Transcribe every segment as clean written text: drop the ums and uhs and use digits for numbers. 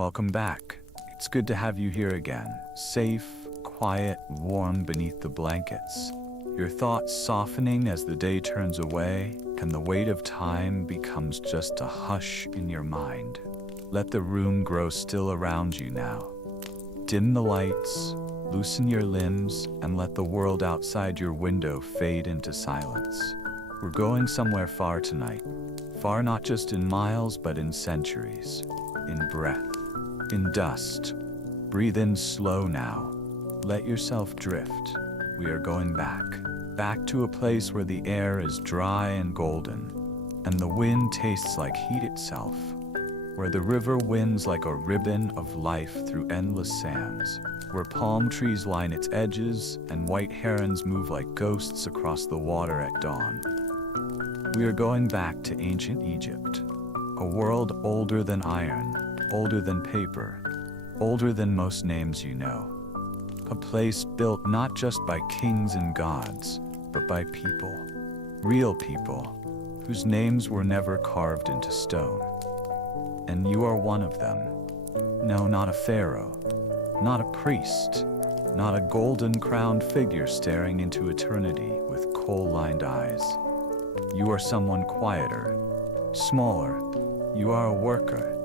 Welcome back. It's good to have you here again, safe, quiet, warm beneath the blankets. Your thoughts softening as the day turns away, and the weight of time becomes just a hush in your mind. Let the room grow still around you now. Dim the lights, loosen your limbs, and let the world outside your window fade into silence. We're going somewhere far tonight. Far not just in miles, but in centuries. In breath. In dust. Breathe in slow now. Let yourself drift. We are going back. Back to a place where the air is dry and golden, and the wind tastes like heat itself. Where the river winds like a ribbon of life through endless sands. Where palm trees line its edges, and white herons move like ghosts across the water at dawn. We are going back to ancient Egypt. A world older than iron, older than paper, older than most names you know. A place built not just by kings and gods, but by people. Real people, whose names were never carved into stone. And you are one of them. No, not a pharaoh, not a priest, not a golden-crowned figure staring into eternity with coal-lined eyes. You are someone quieter, smaller. You are a worker,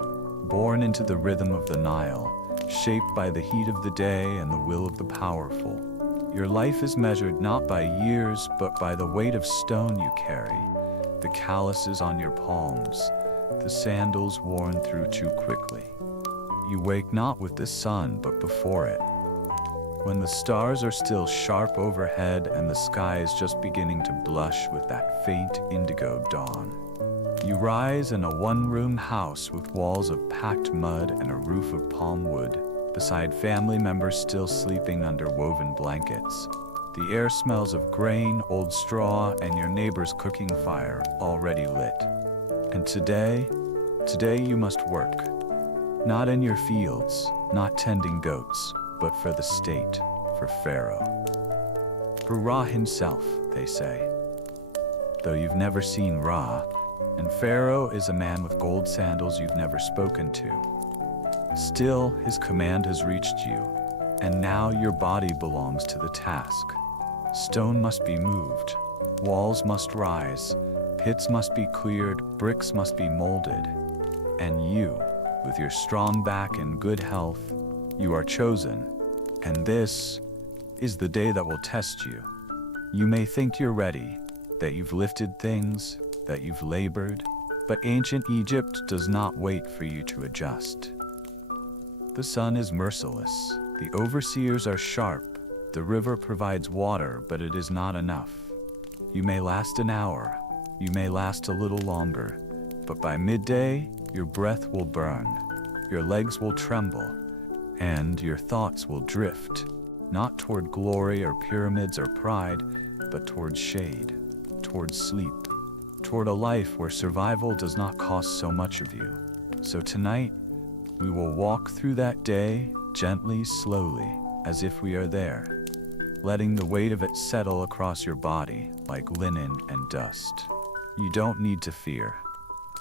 born into the rhythm of the Nile, shaped by the heat of the day and the will of the powerful. Your life is measured not by years, but by the weight of stone you carry, the calluses on your palms, the sandals worn through too quickly. You wake not with the sun, but before it. When the stars are still sharp overhead and the sky is just beginning to blush with that faint indigo dawn. You rise in a one-room house with walls of packed mud and a roof of palm wood, beside family members still sleeping under woven blankets. The air smells of grain, old straw, and your neighbor's cooking fire already lit. And today you must work. Not in your fields, not tending goats, but for the state, for Pharaoh. For Ra himself, they say. Though you've never seen Ra, and Pharaoh is a man with gold sandals you've never spoken to. Still, his command has reached you, and now your body belongs to the task. Stone must be moved, walls must rise, pits must be cleared, bricks must be molded. And you, with your strong back and good health, you are chosen, and this is the day that will test you. You may think you're ready, that you've lifted things, that you've labored, but ancient Egypt does not wait for you to adjust. The sun is merciless, the overseers are sharp, the river provides water, but it is not enough. You may last an hour, you may last a little longer, but by midday, your breath will burn, your legs will tremble, and your thoughts will drift, not toward glory or pyramids or pride, but toward shade, toward sleep, toward a life where survival does not cost so much of you. So tonight, we will walk through that day, gently, slowly, as if we are there, letting the weight of it settle across your body like linen and dust. You don't need to fear.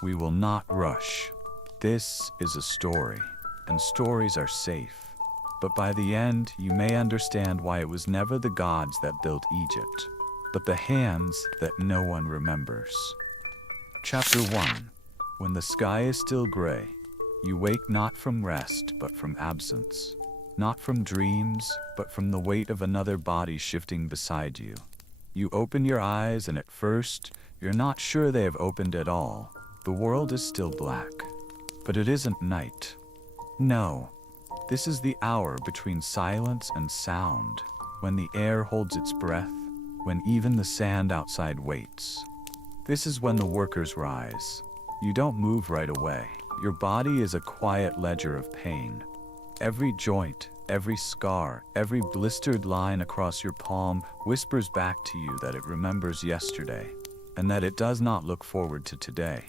We will not rush. This is a story, and stories are safe. But by the end, you may understand why it was never the gods that built Egypt, but the hands that no one remembers. Chapter 1. When the sky is still gray, you wake not from rest, but from absence. Not from dreams, but from the weight of another body shifting beside you. You open your eyes, and at first, you're not sure they have opened at all. The world is still black. But it isn't night. No. This is the hour between silence and sound, when the air holds its breath, when even the sand outside waits. This is when the workers rise. You don't move right away. Your body is a quiet ledger of pain. Every joint, every scar, every blistered line across your palm whispers back to you that it remembers yesterday, and that it does not look forward to today.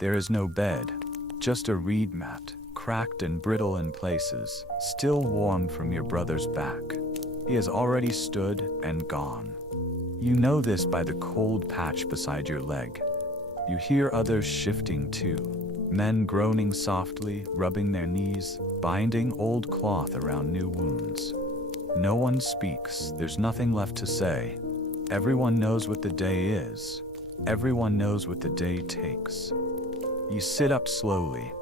There is no bed, just a reed mat, cracked and brittle in places, still warm from your brother's back. He has already stood and gone. You know this by the cold patch beside your leg. You hear others shifting too. Men groaning softly, rubbing their knees, binding old cloth around new wounds. No one speaks, there's nothing left to say. Everyone knows what the day is. Everyone knows what the day takes. You sit up slowly.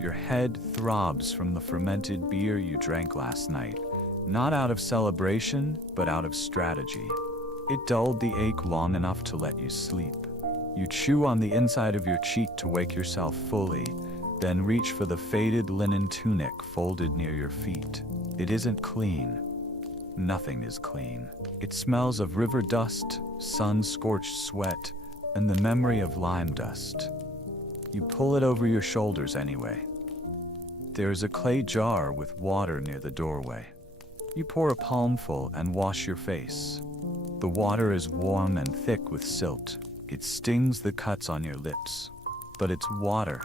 Your head throbs from the fermented beer you drank last night, not out of celebration, but out of strategy. It dulled the ache long enough to let you sleep. You chew on the inside of your cheek to wake yourself fully, then reach for the faded linen tunic folded near your feet. It isn't clean. Nothing is clean. It smells of river dust, sun-scorched sweat, and the memory of lime dust. You pull it over your shoulders anyway. There is a clay jar with water near the doorway. You pour a palmful and wash your face. The water is warm and thick with silt. It stings the cuts on your lips. But it's water.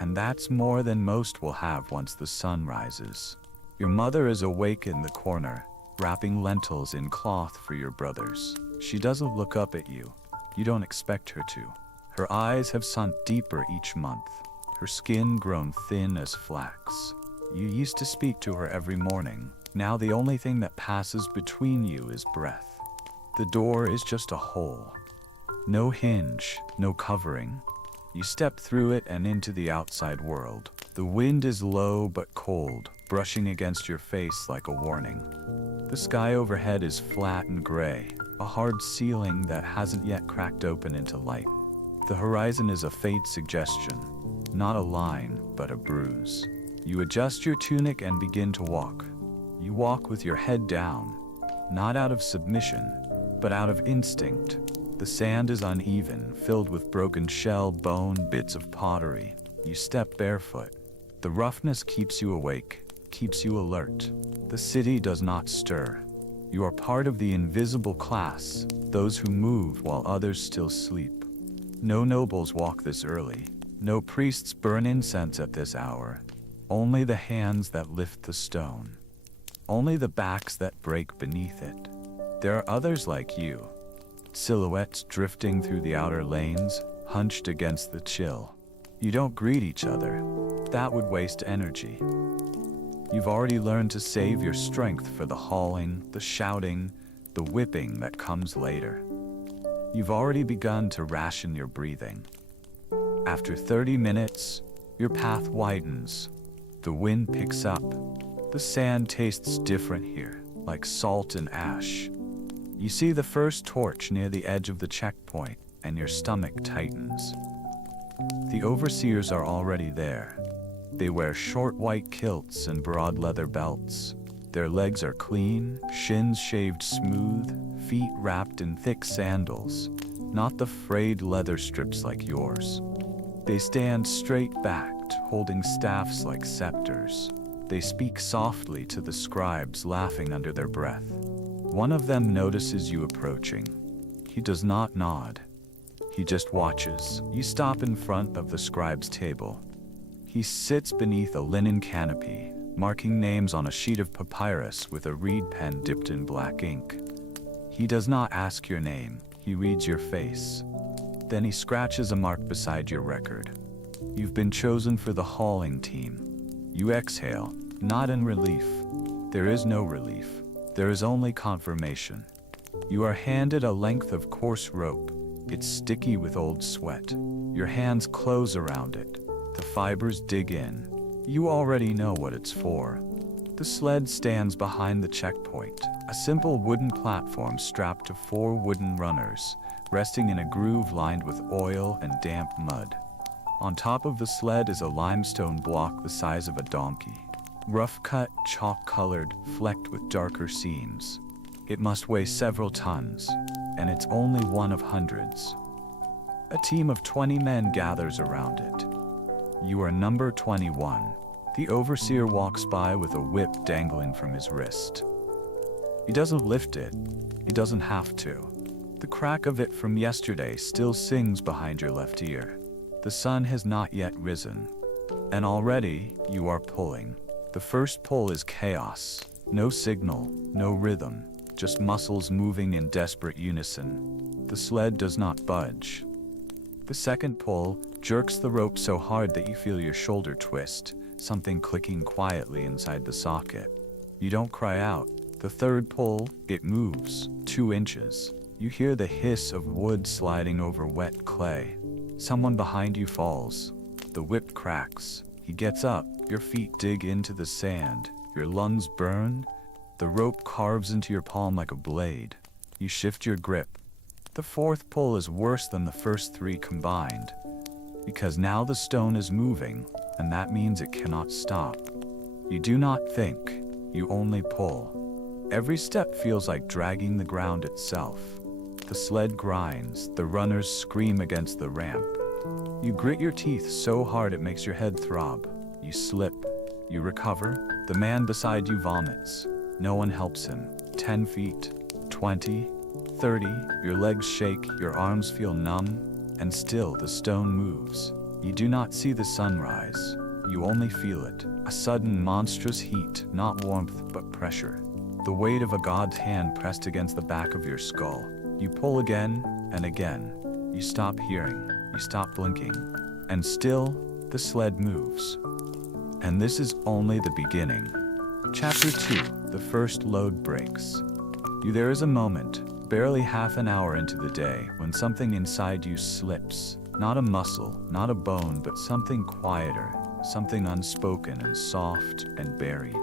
And that's more than most will have once the sun rises. Your mother is awake in the corner, wrapping lentils in cloth for your brothers. She doesn't look up at you. You don't expect her to. Her eyes have sunk deeper each month. Her skin grown thin as flax. You used to speak to her every morning. Now the only thing that passes between you is breath. The door is just a hole. No hinge, no covering. You step through it and into the outside world. The wind is low but cold, brushing against your face like a warning. The sky overhead is flat and gray, a hard ceiling that hasn't yet cracked open into light. The horizon is a faint suggestion, not a line, but a bruise. You adjust your tunic and begin to walk. You walk with your head down, not out of submission, but out of instinct. The sand is uneven, filled with broken shell, bone, bits of pottery. You step barefoot. The roughness keeps you awake, keeps you alert. The city does not stir. You are part of the invisible class, those who move while others still sleep. No nobles walk this early. No priests burn incense at this hour. Only the hands that lift the stone. Only the backs that break beneath it. There are others like you. Silhouettes drifting through the outer lanes, hunched against the chill. You don't greet each other. That would waste energy. You've already learned to save your strength for the hauling, the shouting, the whipping that comes later. You've already begun to ration your breathing. After 30 minutes, your path widens. The wind picks up. The sand tastes different here, like salt and ash. You see the first torch near the edge of the checkpoint, and your stomach tightens. The overseers are already there. They wear short white kilts and broad leather belts. Their legs are clean, shins shaved smooth, feet wrapped in thick sandals, not the frayed leather strips like yours. They stand straight-backed, holding staffs like scepters. They speak softly to the scribes, laughing under their breath. One of them notices you approaching. He does not nod. He just watches. You stop in front of the scribe's table. He sits beneath a linen canopy, marking names on a sheet of papyrus with a reed pen dipped in black ink. He does not ask your name. He reads your face. Then he scratches a mark beside your record. You've been chosen for the hauling team. You exhale, not in relief. There is no relief. There is only confirmation. You are handed a length of coarse rope. It's sticky with old sweat. Your hands close around it. The fibers dig in. You already know what it's for. The sled stands behind the checkpoint, a simple wooden platform strapped to 4 wooden runners, resting in a groove lined with oil and damp mud. On top of the sled is a limestone block the size of a donkey. Rough-cut, chalk-colored, flecked with darker seams. It must weigh several tons, and it's only one of hundreds. A team of 20 men gathers around it. You are number 21. The overseer walks by with a whip dangling from his wrist. He doesn't lift it. He doesn't have to. The crack of it from yesterday still sings behind your left ear. The sun has not yet risen, and already you are pulling. The first pull is chaos. No signal, no rhythm, just muscles moving in desperate unison. The sled does not budge. The second pull, jerks the rope so hard that you feel your shoulder twist, something clicking quietly inside the socket. You don't cry out. The third pull, it moves 2 inches. You hear the hiss of wood sliding over wet clay. Someone behind you falls. The whip cracks. He gets up. Your feet dig into the sand. Your lungs burn. The rope carves into your palm like a blade. You shift your grip. The fourth pull is worse than the first 3 combined, because now the stone is moving, and that means it cannot stop. You do not think, you only pull. Every step feels like dragging the ground itself. The sled grinds, the runners scream against the ramp. You grit your teeth so hard it makes your head throb. You slip. You recover. The man beside you vomits. No one helps him. 10 feet, 20, 30, your legs shake, your arms feel numb, and still the stone moves. You do not see the sunrise. You only feel it. A sudden monstrous heat, not warmth, but pressure. The weight of a god's hand pressed against the back of your skull. You pull again and again. You stop hearing. You stop blinking. And still, the sled moves. And this is only the beginning. Chapter 2, the first load breaks. There is a moment, barely half an hour into the day, when something inside you slips. Not a muscle, not a bone, but something quieter, something unspoken and soft and buried.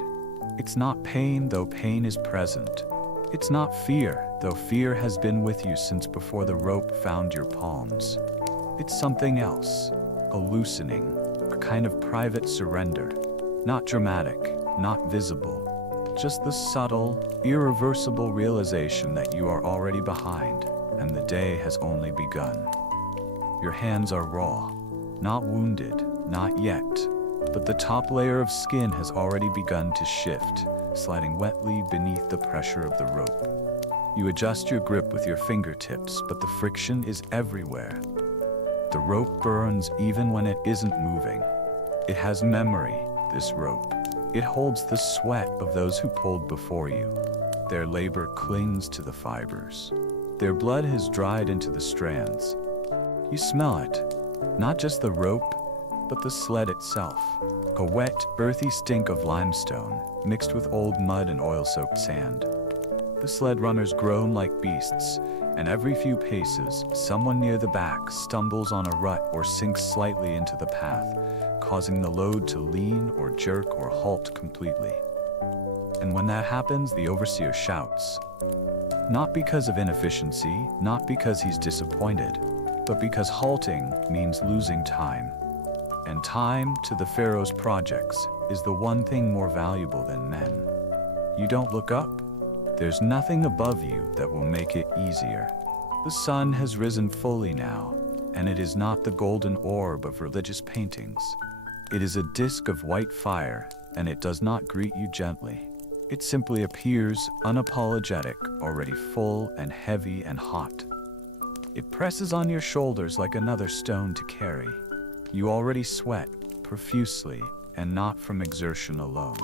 It's not pain, though pain is present. It's not fear, though fear has been with you since before the rope found your palms. It's something else, a loosening, a kind of private surrender. Not dramatic, not visible. Just the subtle, irreversible realization that you are already behind, and the day has only begun. Your hands are raw, not wounded, not yet, but the top layer of skin has already begun to shift, sliding wetly beneath the pressure of the rope. You adjust your grip with your fingertips, but the friction is everywhere. The rope burns even when it isn't moving. It has memory, this rope. It holds the sweat of those who pulled before you. Their labor clings to the fibers. Their blood has dried into the strands. You smell it, not just the rope, but the sled itself. A wet, earthy stink of limestone, mixed with old mud and oil-soaked sand. The sled runners groan like beasts, and every few paces, someone near the back stumbles on a rut or sinks slightly into the path, causing the load to lean or jerk or halt completely. And when that happens, the overseer shouts. Not because of inefficiency, not because he's disappointed, but because halting means losing time. And time, to the Pharaoh's projects, is the one thing more valuable than men. You don't look up. There's nothing above you that will make it easier. The sun has risen fully now, and it is not the golden orb of religious paintings. It is a disk of white fire, and it does not greet you gently. It simply appears unapologetic, already full and heavy and hot. It presses on your shoulders like another stone to carry. You already sweat, profusely, and not from exertion alone.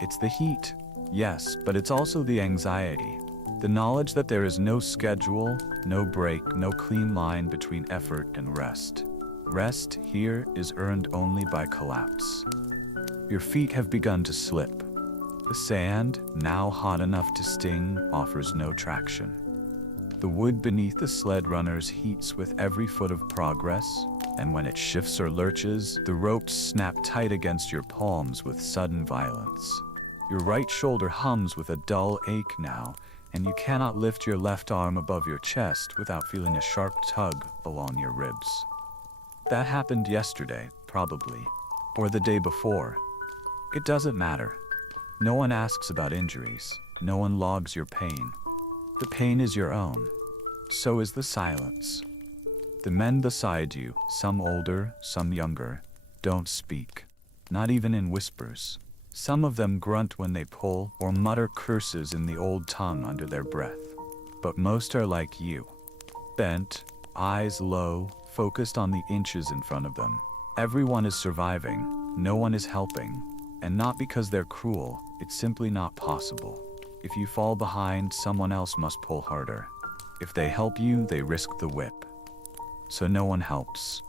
It's the heat, yes, but it's also the anxiety. The knowledge that there is no schedule, no break, no clean line between effort and rest. Rest here is earned only by collapse. Your feet have begun to slip. The sand, now hot enough to sting, offers no traction. The wood beneath the sled runners heats with every foot of progress, and when it shifts or lurches, the ropes snap tight against your palms with sudden violence. Your right shoulder hums with a dull ache now, and you cannot lift your left arm above your chest without feeling a sharp tug along your ribs. That happened yesterday, probably, or the day before. It doesn't matter. No one asks about injuries. No one logs your pain. The pain is your own. So is the silence. The men beside you, some older, some younger, don't speak, not even in whispers. Some of them grunt when they pull or mutter curses in the old tongue under their breath. But most are like you, bent, eyes low, focused on the inches in front of them. Everyone is surviving, no one is helping, and not because they're cruel, it's simply not possible. If you fall behind, someone else must pull harder. If they help you, they risk the whip. So no one helps.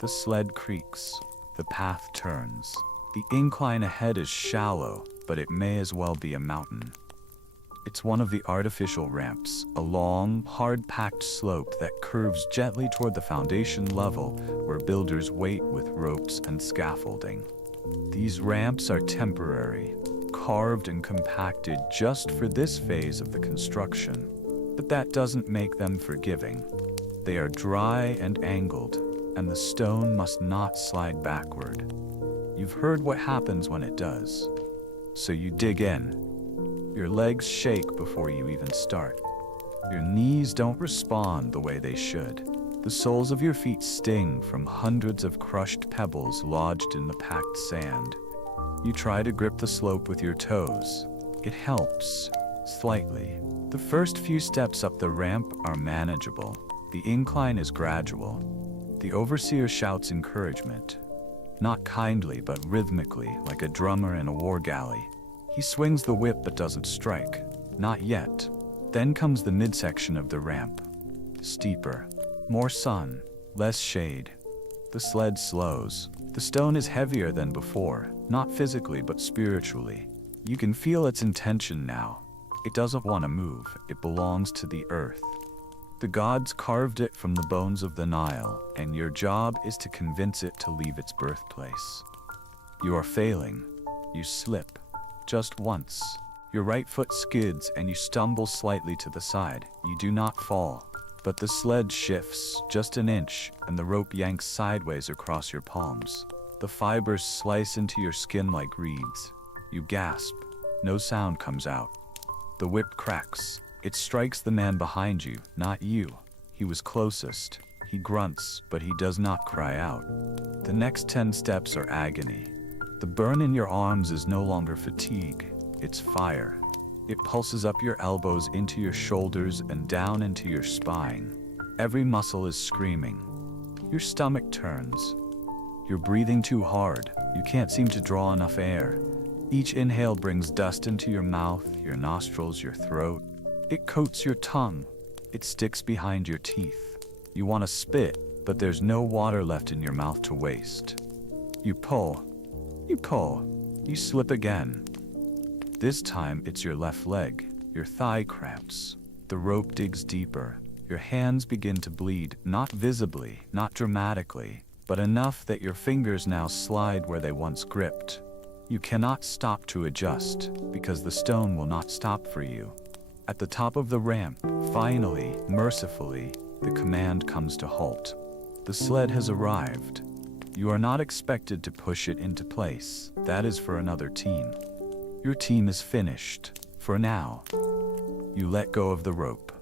The sled creaks. The path turns. The incline ahead is shallow, but it may as well be a mountain. It's one of the artificial ramps, a long, hard-packed slope that curves gently toward the foundation level where builders wait with ropes and scaffolding. These ramps are temporary, carved and compacted just for this phase of the construction. But that doesn't make them forgiving. They are dry and angled, and the stone must not slide backward. You've heard what happens when it does. So you dig in. Your legs shake before you even start. Your knees don't respond the way they should. The soles of your feet sting from hundreds of crushed pebbles lodged in the packed sand. You try to grip the slope with your toes. It helps, slightly. The first few steps up the ramp are manageable. The incline is gradual. The overseer shouts encouragement. Not kindly, but rhythmically, like a drummer in a war galley. He swings the whip but doesn't strike. Not yet. Then comes the midsection of the ramp. Steeper. More sun. Less shade. The sled slows. The stone is heavier than before, not physically but spiritually. You can feel its intention now. It doesn't want to move. It belongs to the earth. The gods carved it from the bones of the Nile, and your job is to convince it to leave its birthplace. You are failing. You slip. Just once. Your right foot skids and you stumble slightly to the side. You do not fall. But the sled shifts just an inch and the rope yanks sideways across your palms. The fibers slice into your skin like reeds. You gasp. No sound comes out. The whip cracks. It strikes the man behind you, not you. He was closest. He grunts, but he does not cry out. The next 10 steps are agony. The burn in your arms is no longer fatigue, it's fire. It pulses up your elbows into your shoulders and down into your spine. Every muscle is screaming. Your stomach turns. You're breathing too hard. You can't seem to draw enough air. Each inhale brings dust into your mouth, your nostrils, your throat. It coats your tongue. It sticks behind your teeth. You want to spit, but there's no water left in your mouth to waste. You pull. You pull. You slip again. This time it's your left leg. Your thigh cramps. The rope digs deeper. Your hands begin to bleed, not visibly, not dramatically, but enough that your fingers now slide where they once gripped. You cannot stop to adjust, because the stone will not stop for you. At the top of the ramp, finally, mercifully, the command comes to halt. The sled has arrived. You are not expected to push it into place. That is for another team. Your team is finished, for now. You let go of the rope.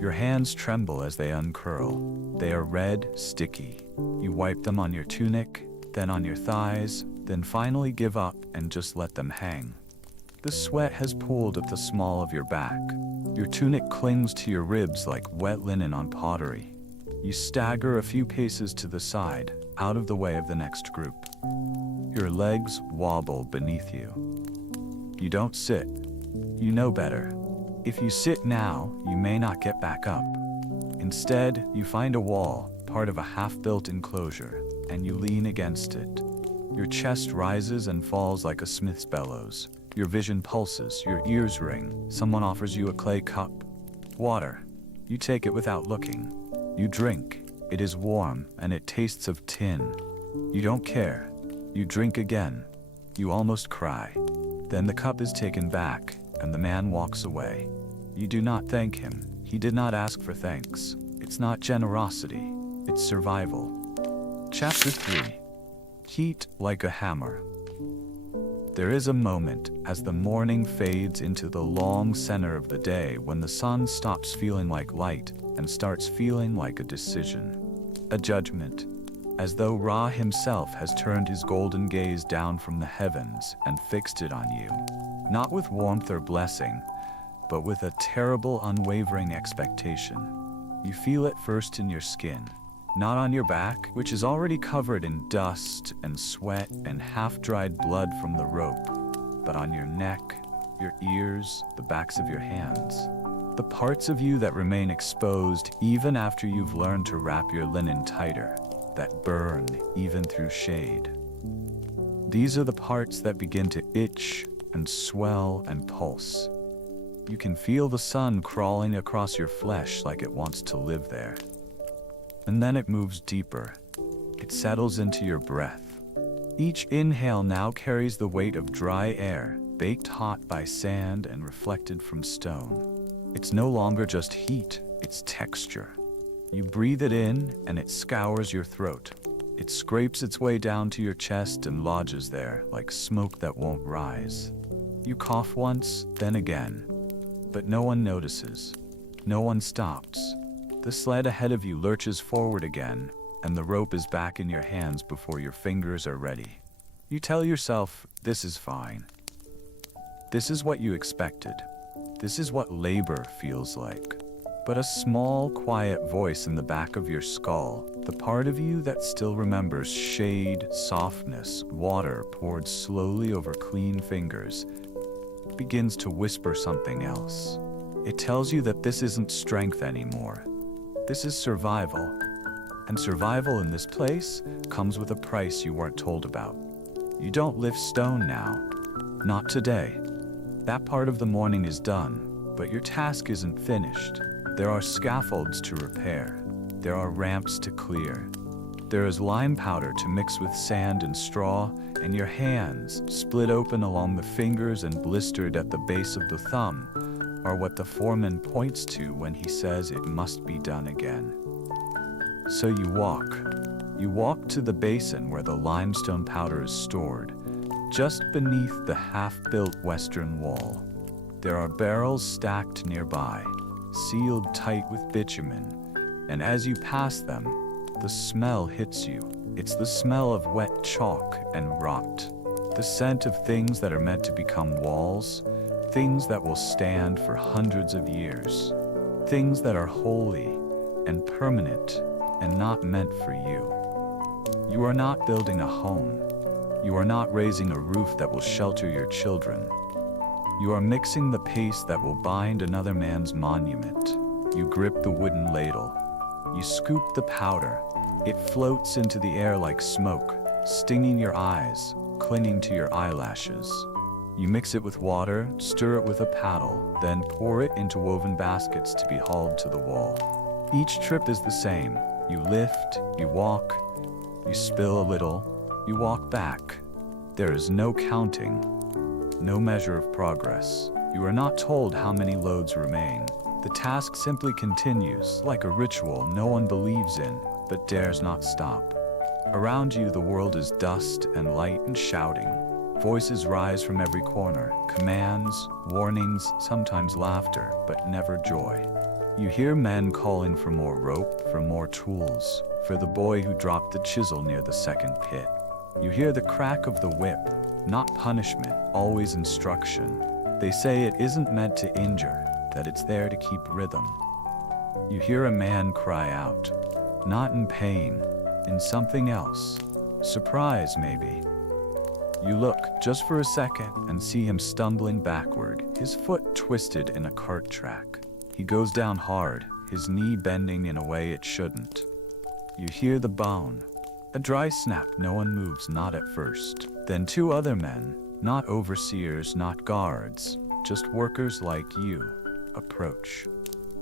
Your hands tremble as they uncurl. They are red, sticky. You wipe them on your tunic, then on your thighs, then finally give up and just let them hang. The sweat has pooled at the small of your back. Your tunic clings to your ribs like wet linen on pottery. You stagger a few paces to the side, out of the way of the next group. Your legs wobble beneath you. You don't sit. You know better. If you sit now, you may not get back up. Instead, you find a wall, part of a half-built enclosure, and you lean against it. Your chest rises and falls like a smith's bellows. Your vision pulses, your ears ring. Someone offers you a clay cup. Water. You take it without looking. You drink. It is warm, and it tastes of tin. You don't care. You drink again. You almost cry. Then the cup is taken back, and the man walks away. You do not thank him. He did not ask for thanks. It's not generosity. It's survival. Chapter 3. Heat like a hammer. There is a moment as the morning fades into the long center of the day when the sun stops feeling like light and starts feeling like a decision, a judgment, as though Ra himself has turned his golden gaze down from the heavens and fixed it on you, not with warmth or blessing, but with a terrible, unwavering expectation. You feel it first in your skin, not on your back, which is already covered in dust and sweat and half-dried blood from the rope, but on your neck, your ears, the backs of your hands, the parts of you that remain exposed even after you've learned to wrap your linen tighter. that burn even through shade. These are the parts that begin to itch and swell and pulse. You can feel the sun crawling across your flesh like it wants to live there. And then it moves deeper. It settles into your breath. Each inhale now carries the weight of dry air, baked hot by sand and reflected from stone. It's no longer just heat, it's texture. You breathe it in and it scours your throat. It scrapes its way down to your chest and lodges there like smoke that won't rise. You cough once, then again. But no one notices. No one stops. The sled ahead of you lurches forward again, and the rope is back in your hands before your fingers are ready. You tell yourself, this is fine. This is what you expected. This is what labor feels like. But a small, quiet voice in the back of your skull, the part of you that still remembers shade, softness, water poured slowly over clean fingers, begins to whisper something else. It tells you that this isn't strength anymore. This is survival. And survival in this place comes with a price you weren't told about. You don't lift stone now. Not today. That part of the morning is done, but your task isn't finished. There are scaffolds to repair. There are ramps to clear. There is lime powder to mix with sand and straw, and your hands, split open along the fingers and blistered at the base of the thumb, are what the foreman points to when he says it must be done again. So you walk. You walk to the basin where the limestone powder is stored, just beneath the half-built western wall. There are barrels stacked nearby, sealed tight with bitumen, and as you pass them, the smell hits you. It's the smell of wet chalk and rot. The scent of things that are meant to become walls, things that will stand for hundreds of years. Things that are holy and permanent and not meant for you. You are not building a home. You are not raising a roof that will shelter your children. You are mixing the paste that will bind another man's monument. You grip the wooden ladle. You scoop the powder. It floats into the air like smoke, stinging your eyes, clinging to your eyelashes. You mix it with water, stir it with a paddle, then pour it into woven baskets to be hauled to the wall. Each trip is the same. You lift, you walk, you spill a little, you walk back. There is no counting, no measure of progress. You are not told how many loads remain. The task simply continues, like a ritual no one believes in, but dares not stop. Around you, the world is dust and light and shouting. Voices rise from every corner, commands, warnings, sometimes laughter, but never joy. You hear men calling for more rope, for more tools, for the boy who dropped the chisel near the second pit. You hear the crack of the whip, not punishment, always instruction. They say it isn't meant to injure, that it's there to keep rhythm. You hear a man cry out, not in pain, in something else. Surprise, maybe. You look, just for a second, and see him stumbling backward, his foot twisted in a cart track. He goes down hard, his knee bending in a way it shouldn't. You hear the bone. A dry snap, no one moves, not at first. Then two other men, not overseers, not guards, just workers like you, approach.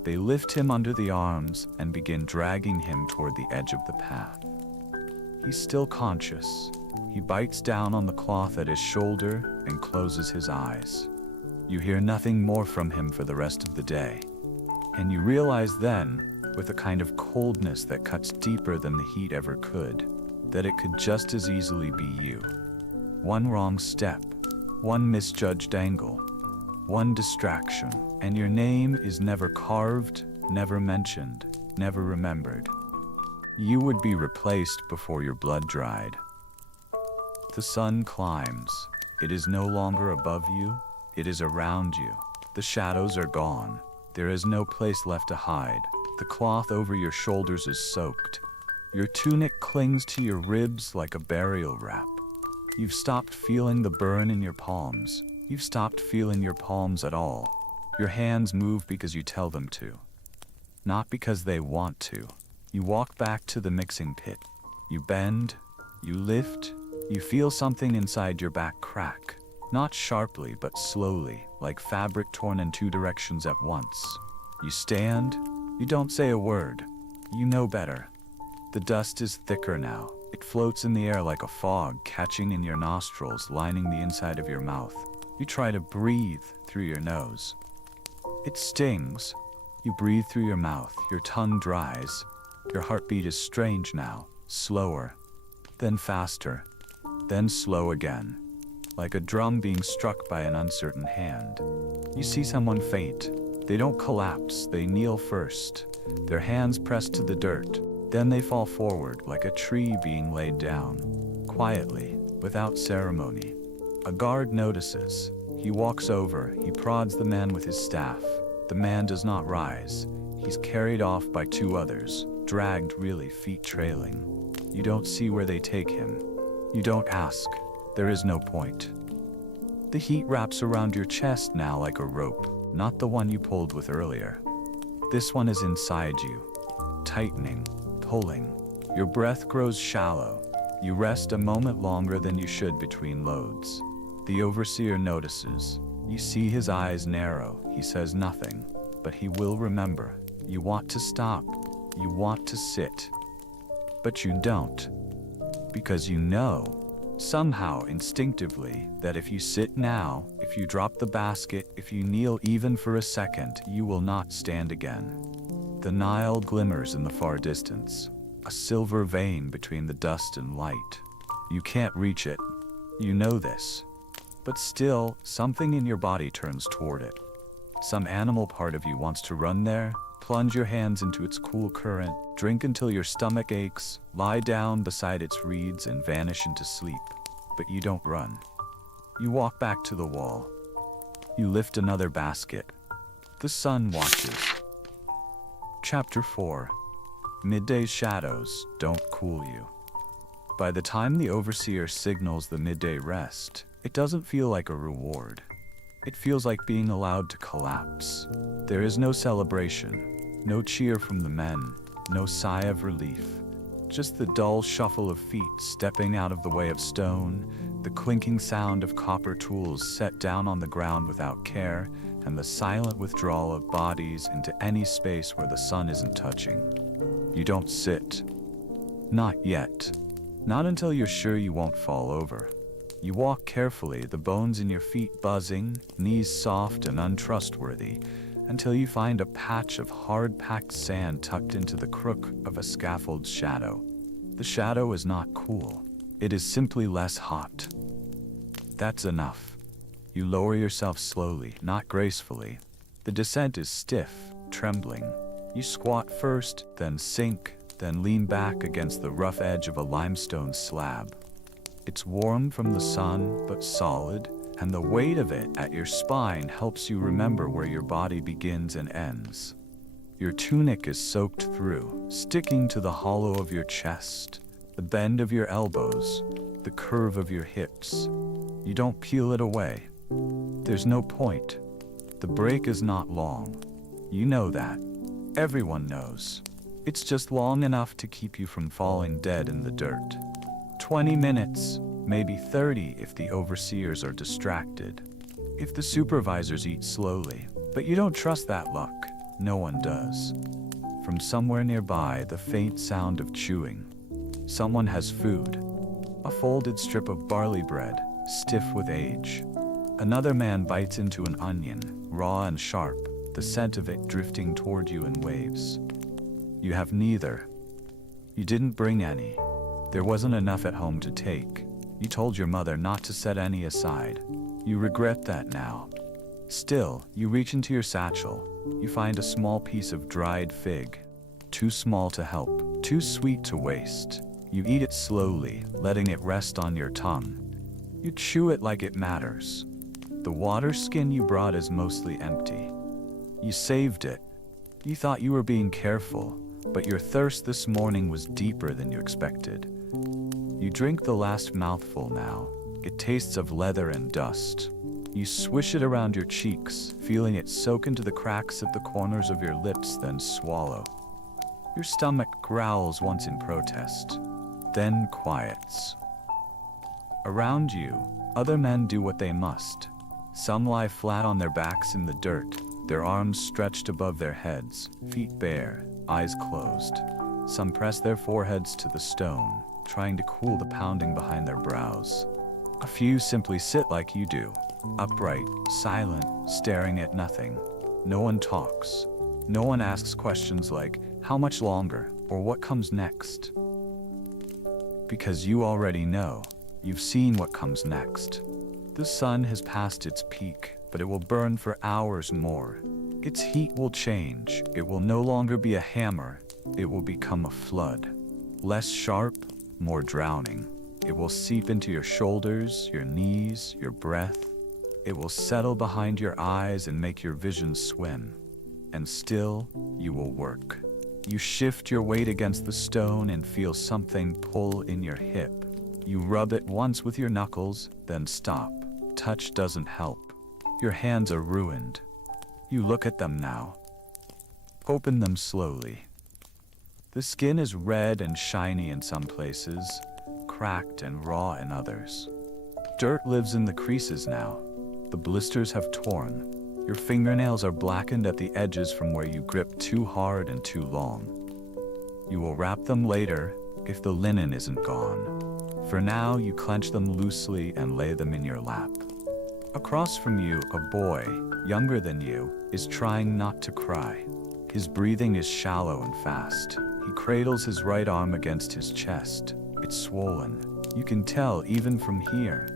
They lift him under the arms and begin dragging him toward the edge of the path. He's still conscious. He bites down on the cloth at his shoulder and closes his eyes. You hear nothing more from him for the rest of the day. And you realize then, with a kind of coldness that cuts deeper than the heat ever could, that it could just as easily be you. One wrong step, one misjudged angle, one distraction, and your name is never carved, never mentioned, never remembered. You would be replaced before your blood dried. The sun climbs. It is no longer above you, it is around you. The shadows are gone. There is no place left to hide. The cloth over your shoulders is soaked. Your tunic clings to your ribs like a burial wrap. You've stopped feeling the burn in your palms. You've stopped feeling your palms at all. Your hands move because you tell them to, not because they want to. You walk back to the mixing pit. You bend, you lift, you feel something inside your back crack. Not sharply, but slowly, like fabric torn in two directions at once. You stand, you don't say a word. You know better. The dust is thicker now. It floats in the air like a fog, catching in your nostrils, lining the inside of your mouth. You try to breathe through your nose. It stings. You breathe through your mouth, your tongue dries. Your heartbeat is strange now, slower, then faster, then slow again, like a drum being struck by an uncertain hand. You see someone faint. They don't collapse, they kneel first, their hands pressed to the dirt. Then they fall forward like a tree being laid down, quietly, without ceremony. A guard notices. He walks over, he prods the man with his staff. The man does not rise. He's carried off by two others, dragged really, feet trailing. You don't see where they take him. You don't ask. There is no point. The heat wraps around your chest now like a rope, not the one you pulled with earlier. This one is inside you, tightening, pulling. Your breath grows shallow. You rest a moment longer than you should between loads. The overseer notices. You see his eyes narrow. He says nothing, but he will remember. You want to stop. You want to sit. But you don't. Because you know, somehow instinctively, that if you sit now, if you drop the basket, if you kneel even for a second, you will not stand again. The Nile glimmers in the far distance, a silver vein between the dust and light. You can't reach it. You know this. But still, something in your body turns toward it. Some animal part of you wants to run there, plunge your hands into its cool current, drink until your stomach aches, lie down beside its reeds and vanish into sleep. But you don't run. You walk back to the wall. You lift another basket. The sun watches. Chapter 4. Midday shadows don't cool you. By the time the overseer signals the midday rest, it doesn't feel like a reward. It feels like being allowed to collapse. There is no celebration, no cheer from the men, no sigh of relief. Just the dull shuffle of feet stepping out of the way of stone, the clinking sound of copper tools set down on the ground without care, and the silent withdrawal of bodies into any space where the sun isn't touching. You don't sit. Not yet. Not until you're sure you won't fall over. You walk carefully, the bones in your feet buzzing, knees soft and untrustworthy, until you find a patch of hard-packed sand tucked into the crook of a scaffold's shadow. The shadow is not cool. It is simply less hot. That's enough. You lower yourself slowly, not gracefully. The descent is stiff, trembling. You squat first, then sink, then lean back against the rough edge of a limestone slab. It's warm from the sun, but solid, and the weight of it at your spine helps you remember where your body begins and ends. Your tunic is soaked through, sticking to the hollow of your chest, the bend of your elbows, the curve of your hips. You don't peel it away. There's no point. The break is not long. You know that. Everyone knows. It's just long enough to keep you from falling dead in the dirt. 20 minutes, maybe 30 if the overseers are distracted. If the supervisors eat slowly. But you don't trust that luck. No one does. From somewhere nearby, the faint sound of chewing. Someone has food. A folded strip of barley bread, stiff with age. Another man bites into an onion, raw and sharp, the scent of it drifting toward you in waves. You have neither. You didn't bring any. There wasn't enough at home to take. You told your mother not to set any aside. You regret that now. Still, you reach into your satchel. You find a small piece of dried fig. Too small to help, too sweet to waste. You eat it slowly, letting it rest on your tongue. You chew it like it matters. The water skin you brought is mostly empty. You saved it. You thought you were being careful, but your thirst this morning was deeper than you expected. You drink the last mouthful now. It tastes of leather and dust. You swish it around your cheeks, feeling it soak into the cracks at the corners of your lips, then swallow. Your stomach growls once in protest. then quiets. Around you, other men do what they must. Some lie flat on their backs in the dirt, their arms stretched above their heads, feet bare, eyes closed. Some press their foreheads to the stone, trying to cool the pounding behind their brows. A few simply sit like you do, upright, silent, staring at nothing. No one talks. No one asks questions like, how much longer, or what comes next? Because you already know. You've seen what comes next. The sun has passed its peak, but it will burn for hours more. Its heat will change. It will no longer be a hammer. It will become a flood. Less sharp, more drowning. It will seep into your shoulders, your knees, your breath. It will settle behind your eyes and make your vision swim. And still, you will work. You shift your weight against the stone and feel something pull in your hip. You rub it once with your knuckles, then stop. Touch doesn't help. Your hands are ruined. You look at them now. Open them slowly. The skin is red and shiny in some places, cracked and raw in others. Dirt lives in the creases now. The blisters have torn. Your fingernails are blackened at the edges from where you grip too hard and too long. You will wrap them later if the linen isn't gone. For now, you clench them loosely and lay them in your lap. Across from you, a boy, younger than you, is trying not to cry. His breathing is shallow and fast. He cradles his right arm against his chest. It's swollen. You can tell even from here.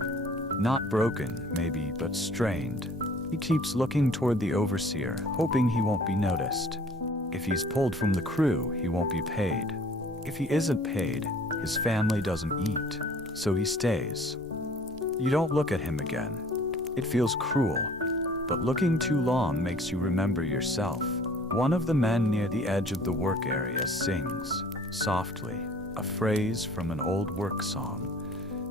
Not broken, maybe, but strained. He keeps looking toward the overseer, hoping he won't be noticed. If he's pulled from the crew, he won't be paid. If he isn't paid, his family doesn't eat, so he stays. You don't look at him again. It feels cruel, but looking too long makes you remember yourself. One of the men near the edge of the work area sings, softly, a phrase from an old work song.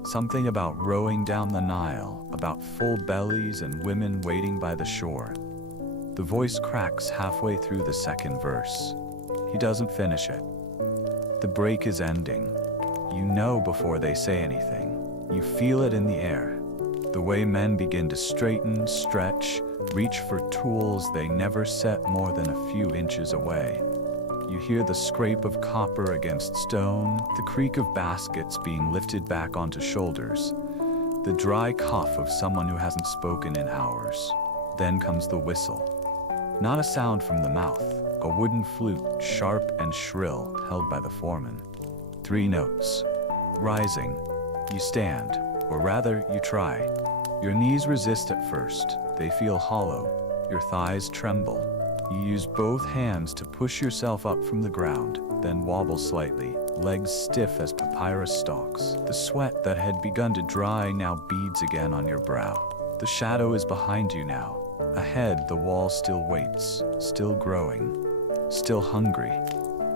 Something about rowing down the Nile, about full bellies and women waiting by the shore. The voice cracks halfway through the second verse. He doesn't finish it. The break is ending. You know before they say anything. You feel it in the air. The way men begin to straighten, stretch, reach for tools they never set more than a few inches away. You hear the scrape of copper against stone, the creak of baskets being lifted back onto shoulders, the dry cough of someone who hasn't spoken in hours. Then comes the whistle. Not a sound from the mouth, a wooden flute, sharp and shrill, held by the foreman. 3 notes. Rising, you stand, or rather, you try. Your knees resist at first. They feel hollow. Your thighs tremble. You use both hands to push yourself up from the ground, then wobble slightly, legs stiff as papyrus stalks. The sweat that had begun to dry now beads again on your brow. The shadow is behind you now. Ahead, the wall still waits, still growing, still hungry.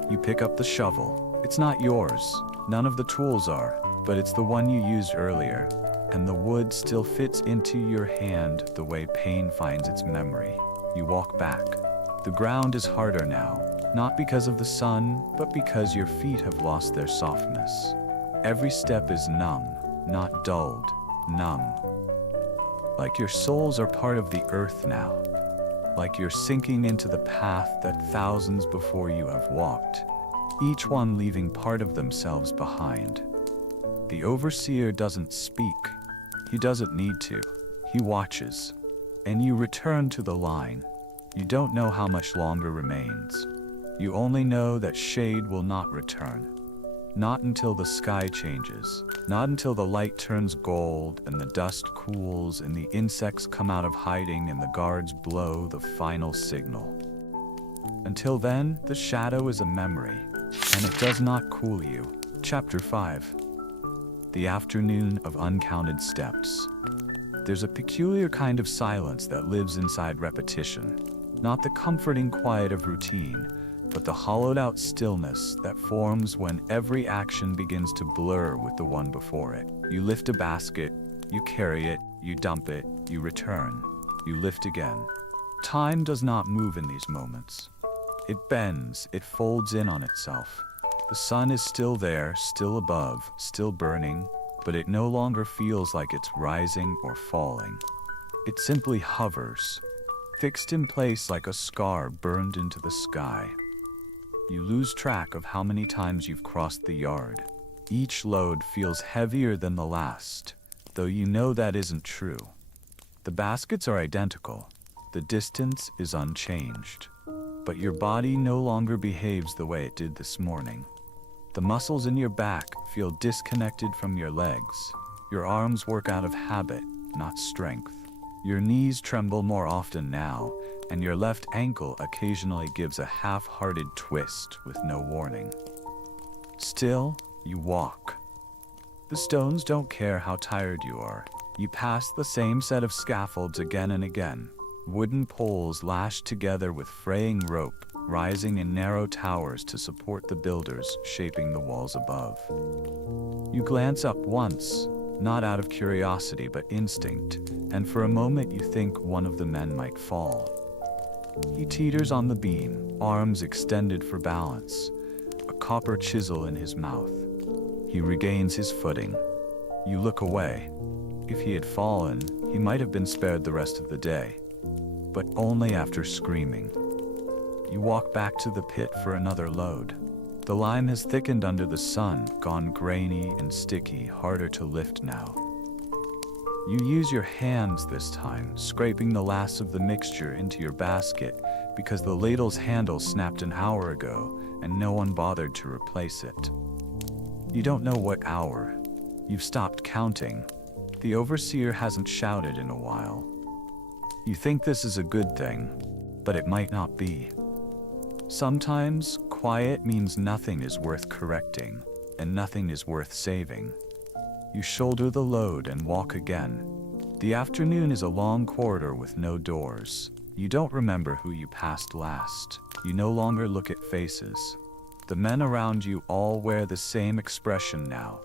You pick up the shovel. It's not yours. None of the tools are, but it's the one you used earlier, and the wood still fits into your hand the way pain finds its memory. You walk back. The ground is harder now, not because of the sun, but because your feet have lost their softness. Every step is numb, not dulled, numb. Like your souls are part of the earth now. Like you're sinking into the path that thousands before you have walked, each one leaving part of themselves behind. The overseer doesn't speak. He doesn't need to. He watches. And you return to the line. You don't know how much longer remains. You only know that shade will not return. Not until the sky changes. Not until the light turns gold and the dust cools and the insects come out of hiding and the guards blow the final signal. Until then, the shadow is a memory, and it does not cool you. Chapter 5. The afternoon of uncounted steps. There's a peculiar kind of silence that lives inside repetition. Not the comforting quiet of routine, but the hollowed-out stillness that forms when every action begins to blur with the one before it. You lift a basket, you carry it, you dump it, you return, you lift again. Time does not move in these moments. It bends, it folds in on itself. The sun is still there, still above, still burning, but it no longer feels like it's rising or falling. It simply hovers, fixed in place like a scar burned into the sky. You lose track of how many times you've crossed the yard. Each load feels heavier than the last, though you know that isn't true. The baskets are identical. The distance is unchanged. But your body no longer behaves the way it did this morning. The muscles in your back feel disconnected from your legs. Your arms work out of habit, not strength. Your knees tremble more often now, and your left ankle occasionally gives a half-hearted twist with no warning. Still, you walk. The stones don't care how tired you are. You pass the same set of scaffolds again and again. Wooden poles lashed together with fraying rope, rising in narrow towers to support the builders shaping the walls above. You glance up once, not out of curiosity but instinct, and for a moment you think one of the men might fall. He teeters on the beam, arms extended for balance, a copper chisel in his mouth. He regains his footing. You look away. If he had fallen, he might have been spared the rest of the day, but only after screaming. You walk back to the pit for another load. The lime has thickened under the sun, gone grainy and sticky, harder to lift now. You use your hands this time, scraping the last of the mixture into your basket because the ladle's handle snapped an hour ago and no one bothered to replace it. You don't know what hour. You've stopped counting. The overseer hasn't shouted in a while. You think this is a good thing, but it might not be. Sometimes, quiet means nothing is worth correcting, and nothing is worth saving. You shoulder the load and walk again. The afternoon is a long corridor with no doors. You don't remember who you passed last. You no longer look at faces. The men around you all wear the same expression now.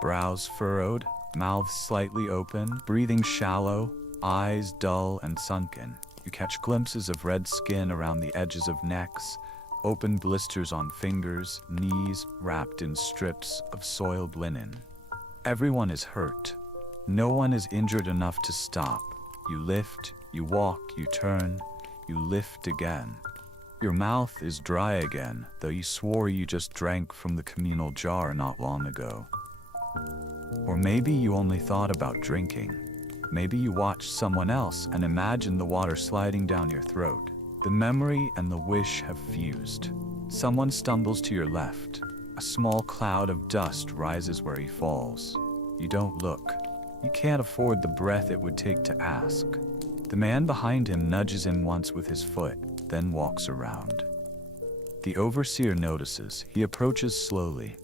Brows furrowed, mouths slightly open, breathing shallow, eyes dull and sunken. You catch glimpses of red skin around the edges of necks, open blisters on fingers, knees wrapped in strips of soiled linen. Everyone is hurt. No one is injured enough to stop. You lift, you walk, you turn, you lift again. Your mouth is dry again, though you swore you just drank from the communal jar not long ago. Or maybe you only thought about drinking. Maybe you watched someone else and imagined the water sliding down your throat. The memory and the wish have fused. Someone stumbles to your left. A small cloud of dust rises where he falls. You don't look. You can't afford the breath it would take to ask. The man behind him nudges him once with his foot, then walks around. The overseer notices. He approaches slowly.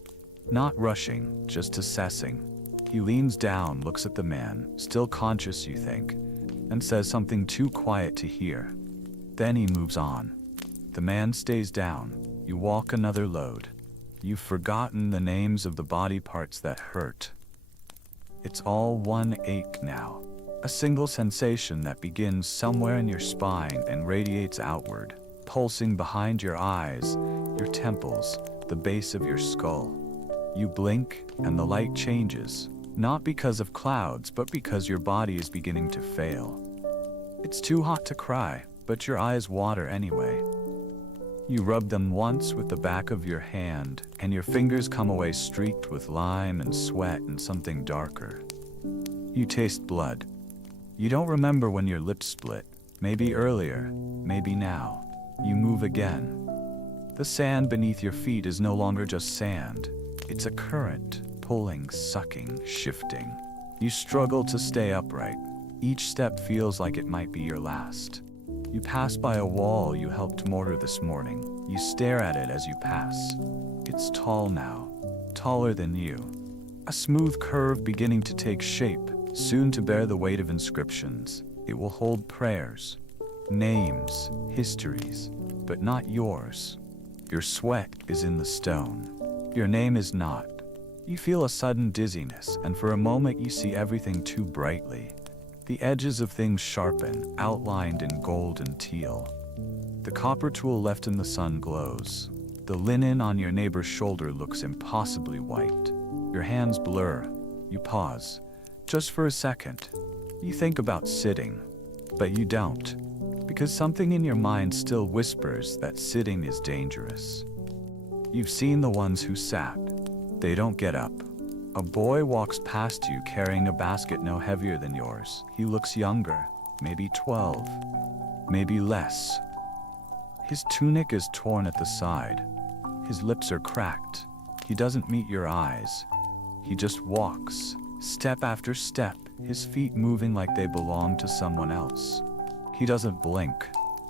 Not rushing, just assessing. He leans down, looks at the man, still conscious you think, and says something too quiet to hear. Then he moves on. The man stays down. You walk another load. You've forgotten the names of the body parts that hurt. It's all one ache now. A single sensation that begins somewhere in your spine and radiates outward, pulsing behind your eyes, your temples, the base of your skull. You blink, and the light changes, not because of clouds, but because your body is beginning to fail. It's too hot to cry, but your eyes water anyway. You rub them once with the back of your hand, and your fingers come away streaked with lime and sweat and something darker. You taste blood. You don't remember when your lips split. Maybe earlier, maybe now. You move again. The sand beneath your feet is no longer just sand. It's a current, pulling, sucking, shifting. You struggle to stay upright. Each step feels like it might be your last. You pass by a wall you helped mortar this morning. You stare at it as you pass. It's tall now, taller than you. A smooth curve beginning to take shape, soon to bear the weight of inscriptions. It will hold prayers, names, histories, but not yours. Your sweat is in the stone. Your name is not. You feel a sudden dizziness, and for a moment you see everything too brightly. The edges of things sharpen, outlined in gold and teal. The copper tool left in the sun glows. The linen on your neighbor's shoulder looks impossibly white. Your hands blur. You pause. Just for a second. You think about sitting, but you don't, because something in your mind still whispers that sitting is dangerous. You've seen the ones who sat. They don't get up. A boy walks past you carrying a basket no heavier than yours. He looks younger, maybe 12, maybe less. His tunic is torn at the side. His lips are cracked. He doesn't meet your eyes. He just walks, step after step, his feet moving like they belong to someone else. He doesn't blink.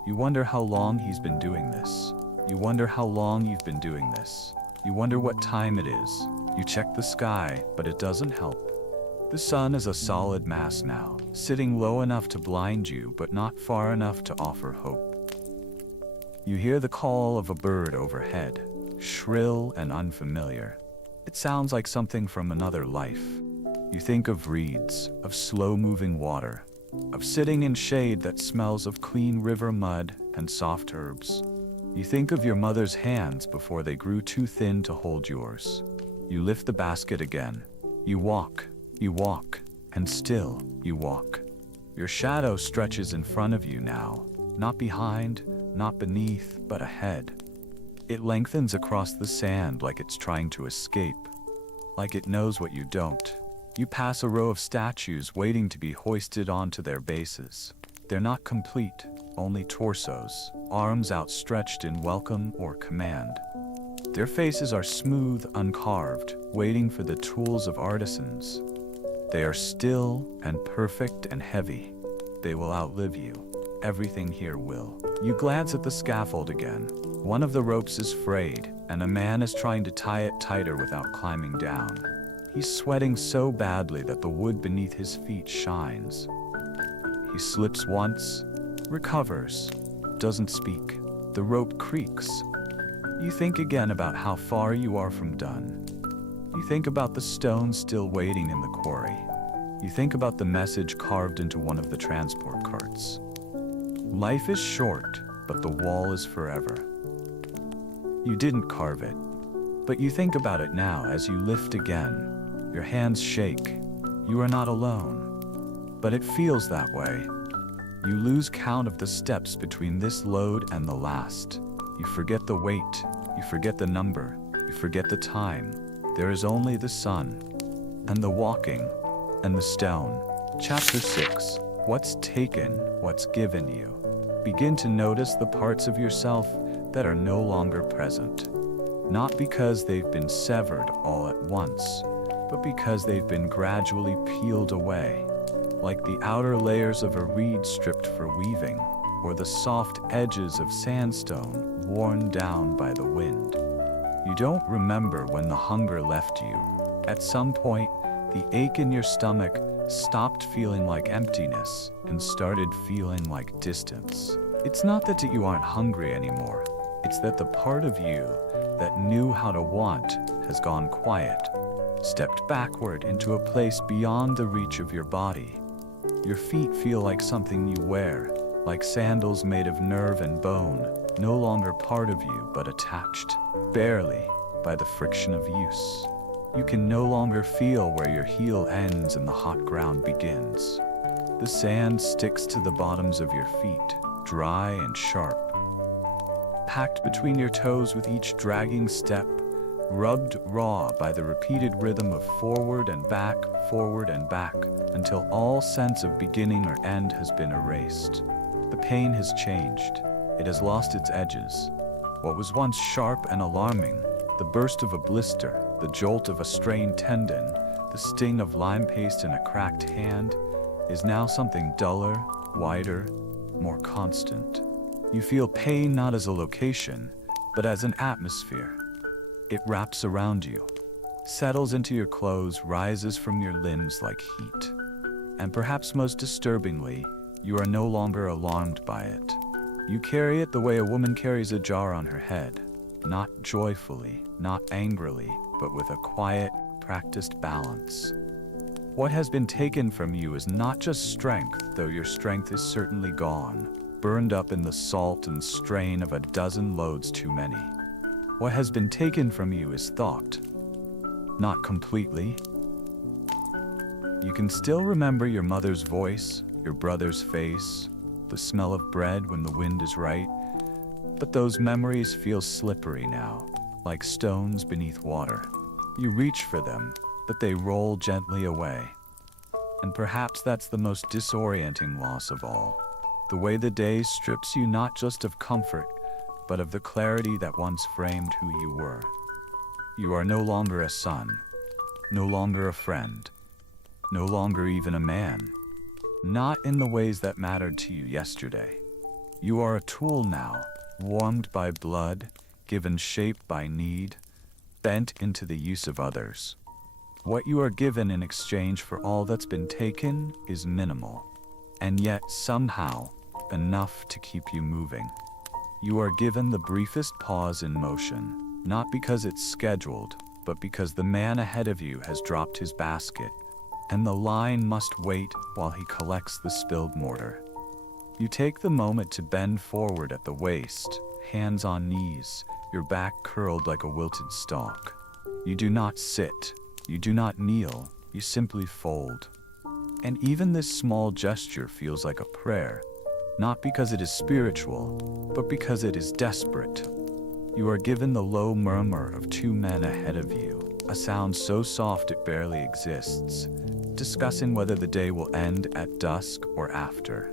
You wonder how long he's been doing this. You wonder how long you've been doing this. You wonder what time it is. You check the sky, but it doesn't help. The sun is a solid mass now, sitting low enough to blind you, but not far enough to offer hope. You hear the call of a bird overhead, shrill and unfamiliar. It sounds like something from another life. You think of reeds, of slow-moving water, of sitting in shade that smells of clean river mud and soft herbs. You think of your mother's hands before they grew too thin to hold yours. You lift the basket again. You walk, and still you walk. Your shadow stretches in front of you now, not behind, not beneath, but ahead. It lengthens across the sand like it's trying to escape, like it knows what you don't. You pass a row of statues waiting to be hoisted onto their bases. They're not complete, only torsos, arms outstretched in welcome or command. Their faces are smooth, uncarved, waiting for the tools of artisans. They are still and perfect and heavy. They will outlive you. Everything here will. You glance at the scaffold again. One of the ropes is frayed, and a man is trying to tie it tighter without climbing down. He's sweating so badly that the wood beneath his feet shines. He slips once, recovers, doesn't speak. The rope creaks. You think again about how far you are from done. You think about the stones still waiting in the quarry. You think about the message carved into one of the transport carts. Life is short, but the wall is forever. You didn't carve it, but you think about it now as you lift again. Your hands shake. You are not alone, but it feels that way. You lose count of the steps between this load and the last. You forget the weight, you forget the number, you forget the time. There is only the sun, and the walking, and the stone. Chapter 6. What's taken, what's given you. Begin to notice the parts of yourself that are no longer present. Not because they've been severed all at once, but because they've been gradually peeled away, like the outer layers of a reed stripped for weaving, or the soft edges of sandstone worn down by the wind. You don't remember when the hunger left you. At some point, the ache in your stomach stopped feeling like emptiness and started feeling like distance. It's not that you aren't hungry anymore. It's that the part of you that knew how to want has gone quiet, stepped backward into a place beyond the reach of your body. Your feet feel like something you wear, like sandals made of nerve and bone, no longer part of you but attached, barely, by the friction of use. You can no longer feel where your heel ends and the hot ground begins. The sand sticks to the bottoms of your feet, dry and sharp, packed between your toes with each dragging step, rubbed raw by the repeated rhythm of forward and back, until all sense of beginning or end has been erased. The pain has changed. It has lost its edges. What was once sharp and alarming, the burst of a blister, the jolt of a strained tendon, the sting of lime paste in a cracked hand, is now something duller, wider, more constant. You feel pain not as a location, but as an atmosphere. It wraps around you, settles into your clothes, rises from your limbs like heat. And perhaps most disturbingly, you are no longer alarmed by it. You carry it the way a woman carries a jar on her head, not joyfully, not angrily, but with a quiet, practiced balance. What has been taken from you is not just strength, though your strength is certainly gone, burned up in the salt and strain of a dozen loads too many. What has been taken from you is thought. Not completely. You can still remember your mother's voice, your brother's face, the smell of bread when the wind is right, but those memories feel slippery now, like stones beneath water. You reach for them, but they roll gently away. And perhaps that's the most disorienting loss of all. The way the day strips you not just of comfort, but of the clarity that once framed who you were. You are no longer a son, no longer a friend, no longer even a man. Not in the ways that mattered to you yesterday. You are a tool now, warmed by blood, given shape by need, bent into the use of others. What you are given in exchange for all that's been taken is minimal, and yet somehow enough to keep you moving. You are given the briefest pause in motion, not because it's scheduled, but because the man ahead of you has dropped his basket, and the line must wait while he collects the spilled mortar. You take the moment to bend forward at the waist, hands on knees, your back curled like a wilted stalk. You do not sit, you do not kneel, you simply fold. And even this small gesture feels like a prayer, not because it is spiritual, but because it is desperate. You are given the low murmur of two men ahead of you, a sound so soft it barely exists, discussing whether the day will end at dusk or after.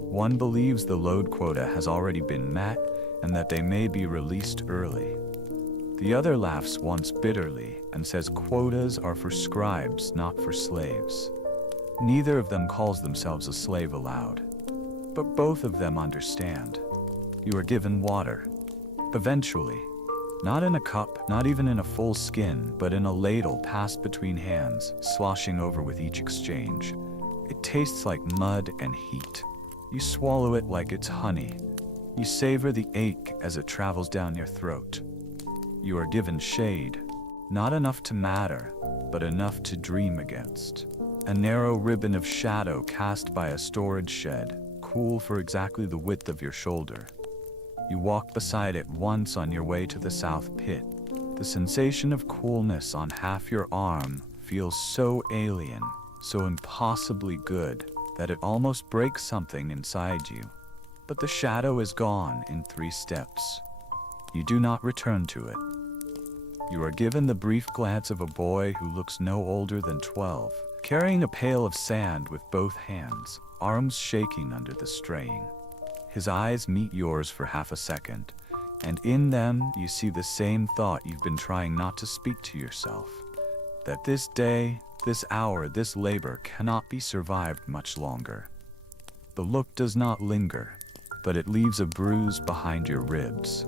One believes the load quota has already been met and that they may be released early. The other laughs once bitterly and says quotas are for scribes, not for slaves. Neither of them calls themselves a slave aloud, but both of them understand. You are given water. Eventually. Not in a cup, not even in a full skin, but in a ladle passed between hands, sloshing over with each exchange. It tastes like mud and heat. You swallow it like it's honey. You savor the ache as it travels down your throat. You are given shade, not enough to matter, but enough to dream against. A narrow ribbon of shadow cast by a storage shed, cool for exactly the width of your shoulder. You walk beside it once on your way to the south pit. The sensation of coolness on half your arm feels so alien, so impossibly good, that it almost breaks something inside you. But the shadow is gone in 3 steps. You do not return to it. You are given the brief glance of a boy who looks no older than 12, carrying a pail of sand with both hands, arms shaking under the strain. His eyes meet yours for half a second, and in them you see the same thought you've been trying not to speak to yourself. That this day, this hour, this labor cannot be survived much longer. The look does not linger, but it leaves a bruise behind your ribs.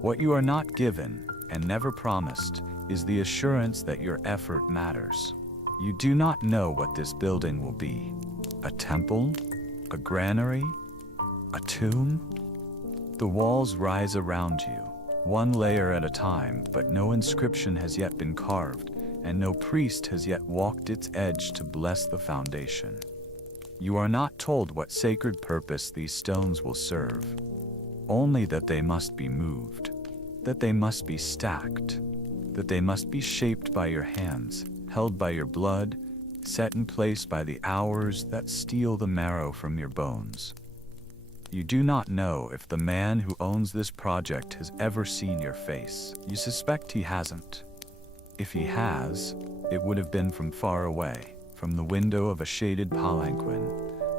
What you are not given, and never promised, is the assurance that your effort matters. You do not know what this building will be. A temple? A granary? A tomb? The walls rise around you, one layer at a time, but no inscription has yet been carved, and no priest has yet walked its edge to bless the foundation. You are not told what sacred purpose these stones will serve, only that they must be moved, that they must be stacked, that they must be shaped by your hands, held by your blood, set in place by the hours that steal the marrow from your bones. You do not know if the man who owns this project has ever seen your face. You suspect he hasn't. If he has, it would have been from far away, from the window of a shaded palanquin,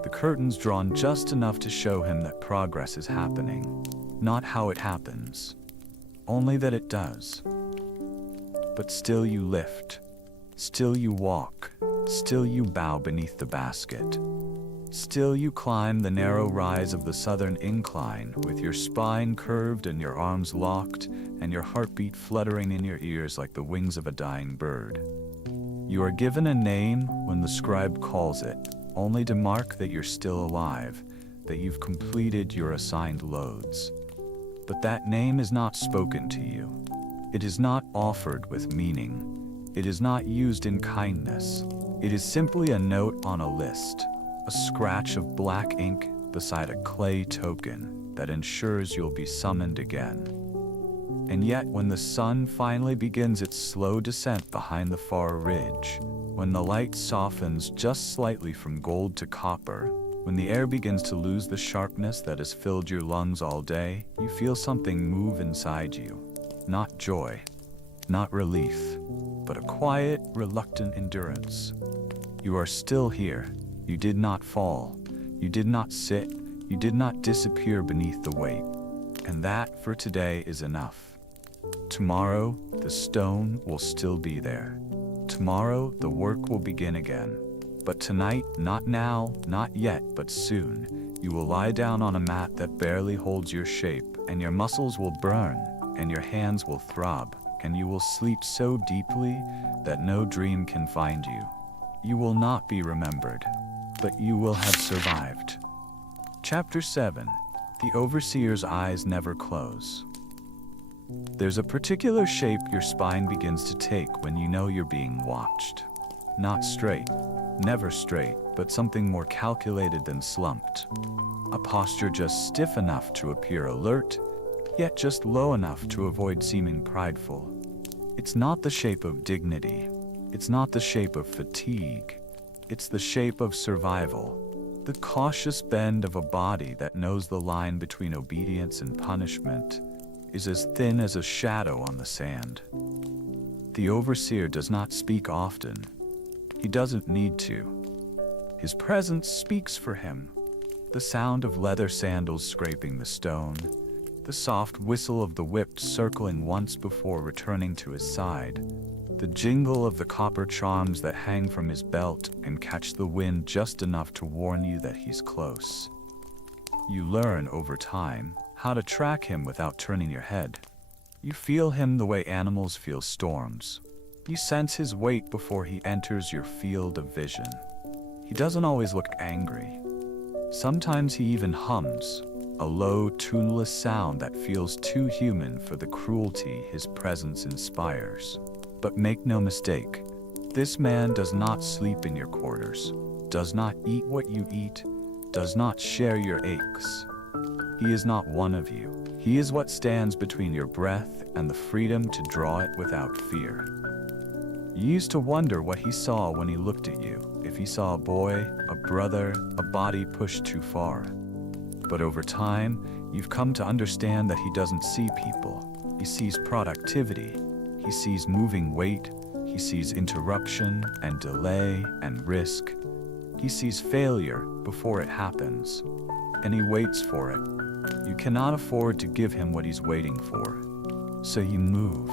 the curtains drawn just enough to show him that progress is happening. Not how it happens, only that it does. But still you lift, still you walk, still you bow beneath the basket. Still you climb the narrow rise of the southern incline with your spine curved and your arms locked and your heartbeat fluttering in your ears like the wings of a dying bird. You are given a name when the scribe calls it, only to mark that you're still alive, that you've completed your assigned loads. But that name is not spoken to you. It is not offered with meaning. It is not used in kindness. It is simply a note on a list. A scratch of black ink beside a clay token that ensures you'll be summoned again. And yet when the sun finally begins its slow descent behind the far ridge, when the light softens just slightly from gold to copper, when the air begins to lose the sharpness that has filled your lungs all day, you feel something move inside you. Not joy, not relief, but a quiet, reluctant endurance. You are still here. You did not fall. You did not sit. You did not disappear beneath the weight. And that, for today, is enough. Tomorrow, the stone will still be there. Tomorrow, the work will begin again. But tonight, not now, not yet, but soon, you will lie down on a mat that barely holds your shape, and your muscles will burn, and your hands will throb, and you will sleep so deeply that no dream can find you. You will not be remembered, but you will have survived. Chapter 7. The Overseer's Eyes Never Close. There's a particular shape your spine begins to take when you know you're being watched. Not straight, never straight, but something more calculated than slumped. A posture just stiff enough to appear alert, yet just low enough to avoid seeming prideful. It's not the shape of dignity. It's not the shape of fatigue. It's the shape of survival. The cautious bend of a body that knows the line between obedience and punishment is as thin as a shadow on the sand. The overseer does not speak often. He doesn't need to. His presence speaks for him. The sound of leather sandals scraping the stone, the soft whistle of the whip circling once before returning to his side, the jingle of the copper charms that hang from his belt and catch the wind just enough to warn you that he's close. You learn over time how to track him without turning your head. You feel him the way animals feel storms. You sense his weight before he enters your field of vision. He doesn't always look angry. Sometimes he even hums, a low, tuneless sound that feels too human for the cruelty his presence inspires. But make no mistake, this man does not sleep in your quarters, does not eat what you eat, does not share your aches. He is not one of you. He is what stands between your breath and the freedom to draw it without fear. You used to wonder what he saw when he looked at you, if he saw a boy, a brother, a body pushed too far. But over time, you've come to understand that he doesn't see people. He sees productivity. He sees moving weight. He sees interruption and delay and risk. He sees failure before it happens, and he waits for it. You cannot afford to give him what he's waiting for. So you move,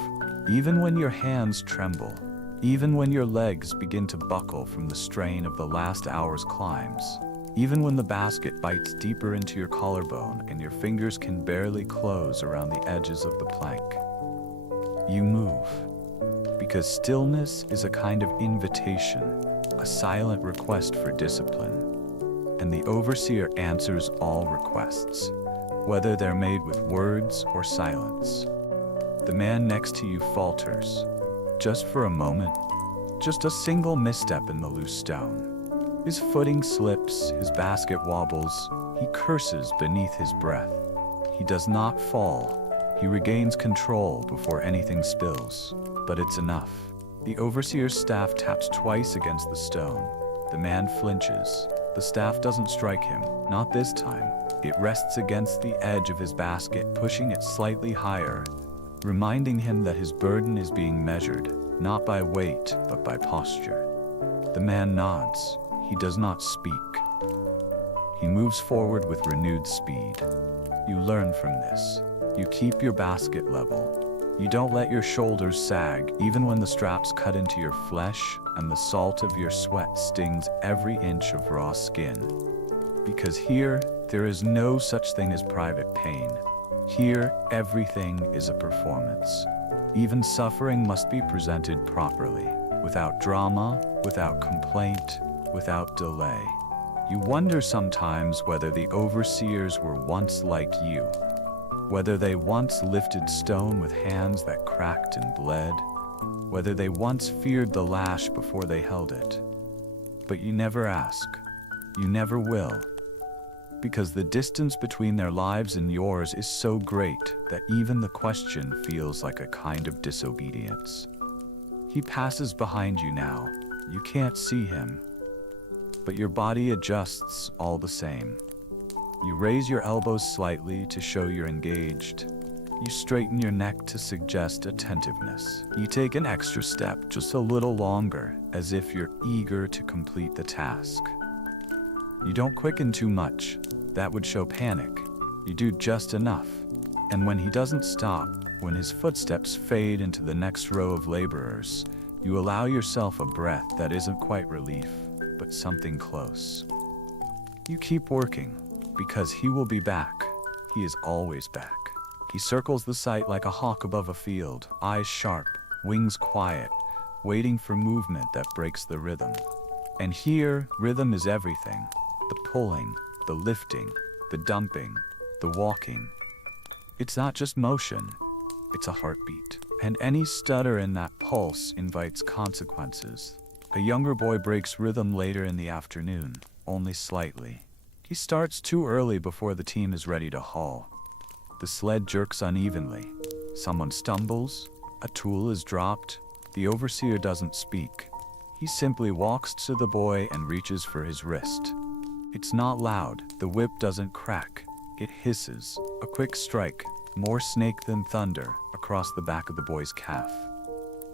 even when your hands tremble, even when your legs begin to buckle from the strain of the last hour's climbs, even when the basket bites deeper into your collarbone and your fingers can barely close around the edges of the plank. You move, because stillness is a kind of invitation, a silent request for discipline. And the overseer answers all requests, whether they're made with words or silence. The man next to you falters, just for a moment, just a single misstep in the loose stone. His footing slips, his basket wobbles, he curses beneath his breath. He does not fall, he regains control before anything spills, but it's enough. The overseer's staff taps twice against the stone. The man flinches. The staff doesn't strike him, not this time. It rests against the edge of his basket, pushing it slightly higher, reminding him that his burden is being measured, not by weight, but by posture. The man nods. He does not speak. He moves forward with renewed speed. You learn from this. You keep your basket level. You don't let your shoulders sag, even when the straps cut into your flesh and the salt of your sweat stings every inch of raw skin. Because here, there is no such thing as private pain. Here, everything is a performance. Even suffering must be presented properly, without drama, without complaint, without delay. You wonder sometimes whether the overseers were once like you, whether they once lifted stone with hands that cracked and bled, whether they once feared the lash before they held it. But you never ask. You never will. because the distance between their lives and yours is so great that even the question feels like a kind of disobedience. He passes behind you now. You can't see him, but your body adjusts all the same. You raise your elbows slightly to show you're engaged. You straighten your neck to suggest attentiveness. You take an extra step, just a little longer, as if you're eager to complete the task. You don't quicken too much. That would show panic. You do just enough. And when he doesn't stop, when his footsteps fade into the next row of laborers, you allow yourself a breath that isn't quite relief, but something close. You keep working, because he will be back. He is always back. He circles the site like a hawk above a field, eyes sharp, wings quiet, waiting for movement that breaks the rhythm. And here, rhythm is everything. The pulling, the lifting, the dumping, the walking. It's not just motion, it's a heartbeat. And any stutter in that pulse invites consequences. A younger boy breaks rhythm later in the afternoon, only slightly. He starts too early before the team is ready to haul. The sled jerks unevenly. Someone stumbles, a tool is dropped. The overseer doesn't speak. He simply walks to the boy and reaches for his wrist. It's not loud. The whip doesn't crack. It hisses. A quick strike, more snake than thunder, across the back of the boy's calf.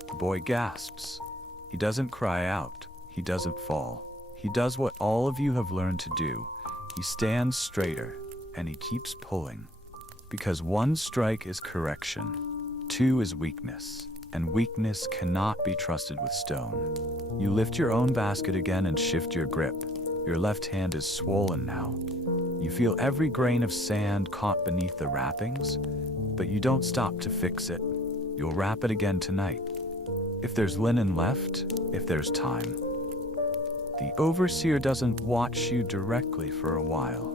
The boy gasps. He doesn't cry out. He doesn't fall. He does what all of you have learned to do. He stands straighter, and he keeps pulling. Because one strike is correction, two is weakness, and weakness cannot be trusted with stone. You lift your own basket again and shift your grip. Your left hand is swollen now. You feel every grain of sand caught beneath the wrappings, but you don't stop to fix it. You'll wrap it again tonight. If there's linen left, if there's time. The overseer doesn't watch you directly for a while,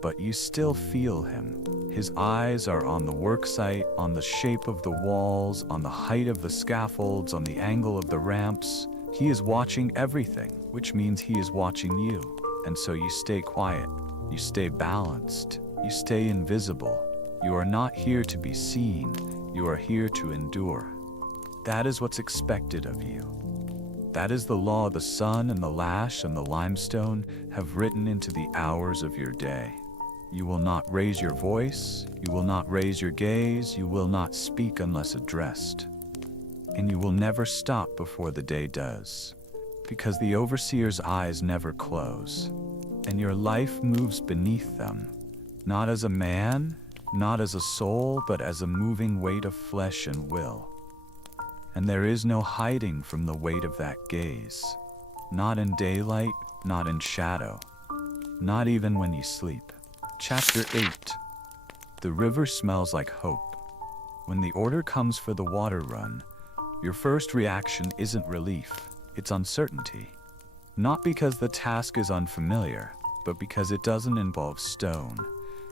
but you still feel him. His eyes are on the worksite, on the shape of the walls, on the height of the scaffolds, on the angle of the ramps. He is watching everything, which means he is watching you. And so you stay quiet, you stay balanced, you stay invisible. You are not here to be seen, you are here to endure. That is what's expected of you. That is the law the sun and the lash and the limestone have written into the hours of your day. You will not raise your voice, you will not raise your gaze, you will not speak unless addressed. And you will never stop before the day does, because the overseer's eyes never close, and your life moves beneath them, not as a man, not as a soul, but as a moving weight of flesh and will. And there is no hiding from the weight of that gaze, not in daylight, not in shadow, not even when you sleep. Chapter 8. The river smells like hope. When the order comes for the water run, your first reaction isn't relief, it's uncertainty. Not because the task is unfamiliar, but because it doesn't involve stone.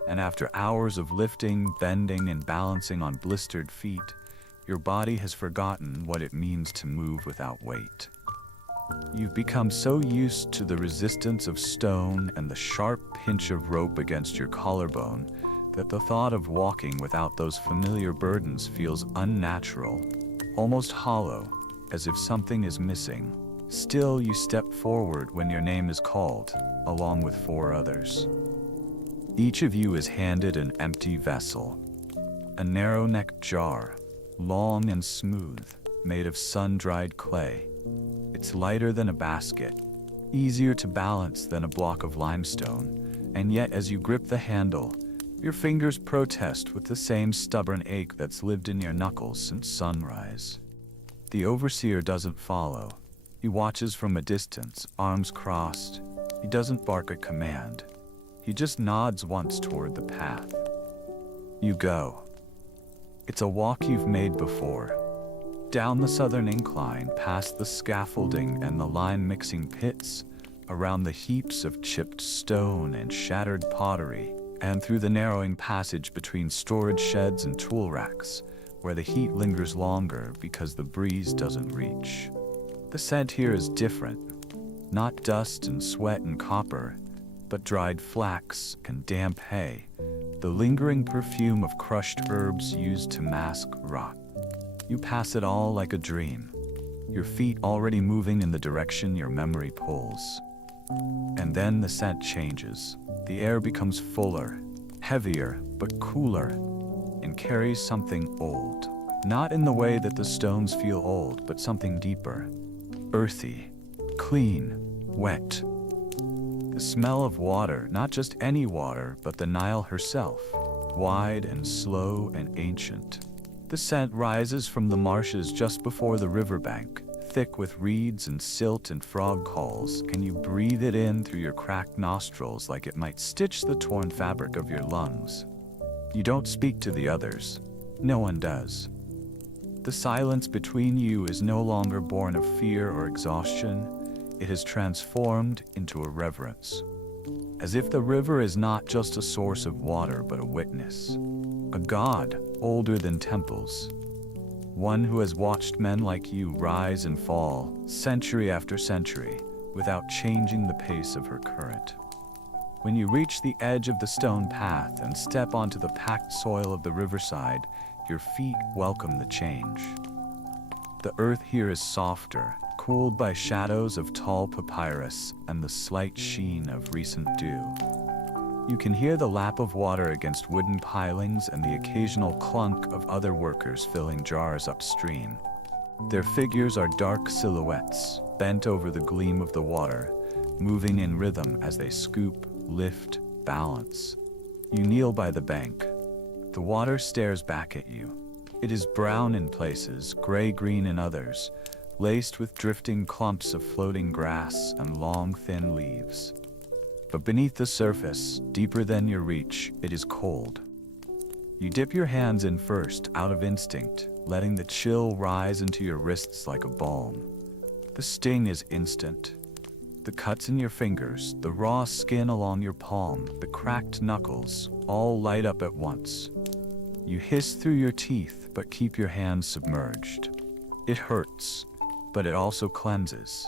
And after hours of lifting, bending, and balancing on blistered feet, your body has forgotten what it means to move without weight. You've become so used to the resistance of stone and the sharp pinch of rope against your collarbone that the thought of walking without those familiar burdens feels unnatural, almost hollow, as if something is missing. Still, you step forward when your name is called, along with 4 others. Each of you is handed an empty vessel, a narrow-necked jar, long and smooth, made of sun-dried clay. It's lighter than a basket, easier to balance than a block of limestone, and yet as you grip the handle, your fingers protest with the same stubborn ache that's lived in your knuckles since sunrise. The overseer doesn't follow. He watches from a distance, arms crossed. He doesn't bark a command. He just nods once toward the path. You go. It's a walk you've made before. Down the southern incline, past the scaffolding and the lime-mixing pits, around the heaps of chipped stone and shattered pottery, and through the narrowing passage between storage sheds and tool racks, where the heat lingers longer because the breeze doesn't reach. The scent here is different. Not dust and sweat and copper. but dried flax and damp hay, the lingering perfume of crushed herbs used to mask rot. You pass it all like a dream, your feet already moving in the direction your memory pulls. And then the scent changes. The air becomes fuller, heavier, but cooler, and carries something old. Not in the way that the stones feel old, but something deeper, earthy, clean, wet. The smell of water, not just any water, but the Nile herself, wide and slow and ancient. The scent rises from the marshes just before the riverbank, thick with reeds and silt and frog calls, and you breathe it in through your cracked nostrils like it might stitch the torn fabric of your lungs. You don't speak to the others. No one does. The silence between you is no longer born of fear or exhaustion. It has transformed into a reverence. As if the river is not just a source of water, but a witness. A god older than temples. One who has watched men like you rise and fall, century after century, without changing the pace of her current. When you reach the edge of the stone path and step onto the packed soil of the riverside, your feet welcome the change. The earth here is softer, cooled by shadows of tall papyrus and the slight sheen of recent dew. You can hear the lap of water against wooden pilings and the occasional clunk of other workers filling jars upstream. Their figures are dark silhouettes, bent over the gleam of the water, moving in rhythm as they scoop, lift, balance. You kneel by the bank. The water stares back at you. It is brown in places, gray-green in others, laced with drifting clumps of floating grass and long, thin leaves. But beneath the surface, deeper than your reach, it is cold. You dip your hands in first, out of instinct, letting the chill rise into your wrists like a balm. The sting is instant. The cuts in your fingers, the raw skin along your palm, the cracked knuckles, all light up at once. You hiss through your teeth, but keep your hands submerged. It hurts, but it also cleanses.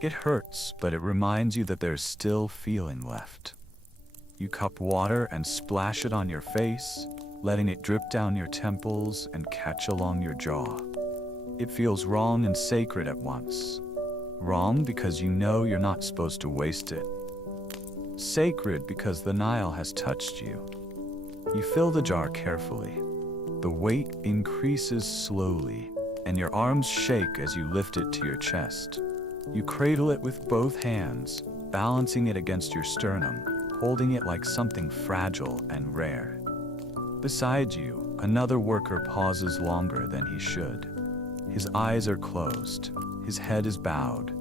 It hurts, but it reminds you that there's still feeling left. You cup water and splash it on your face, letting it drip down your temples and catch along your jaw. It feels wrong and sacred at once. Wrong because you know you're not supposed to waste it. Sacred because the Nile has touched you. You fill the jar carefully. The weight increases slowly, and your arms shake as you lift it to your chest. You cradle it with both hands, balancing it against your sternum, holding it like something fragile and rare. Beside you, another worker pauses longer than he should. His eyes are closed, his head is bowed.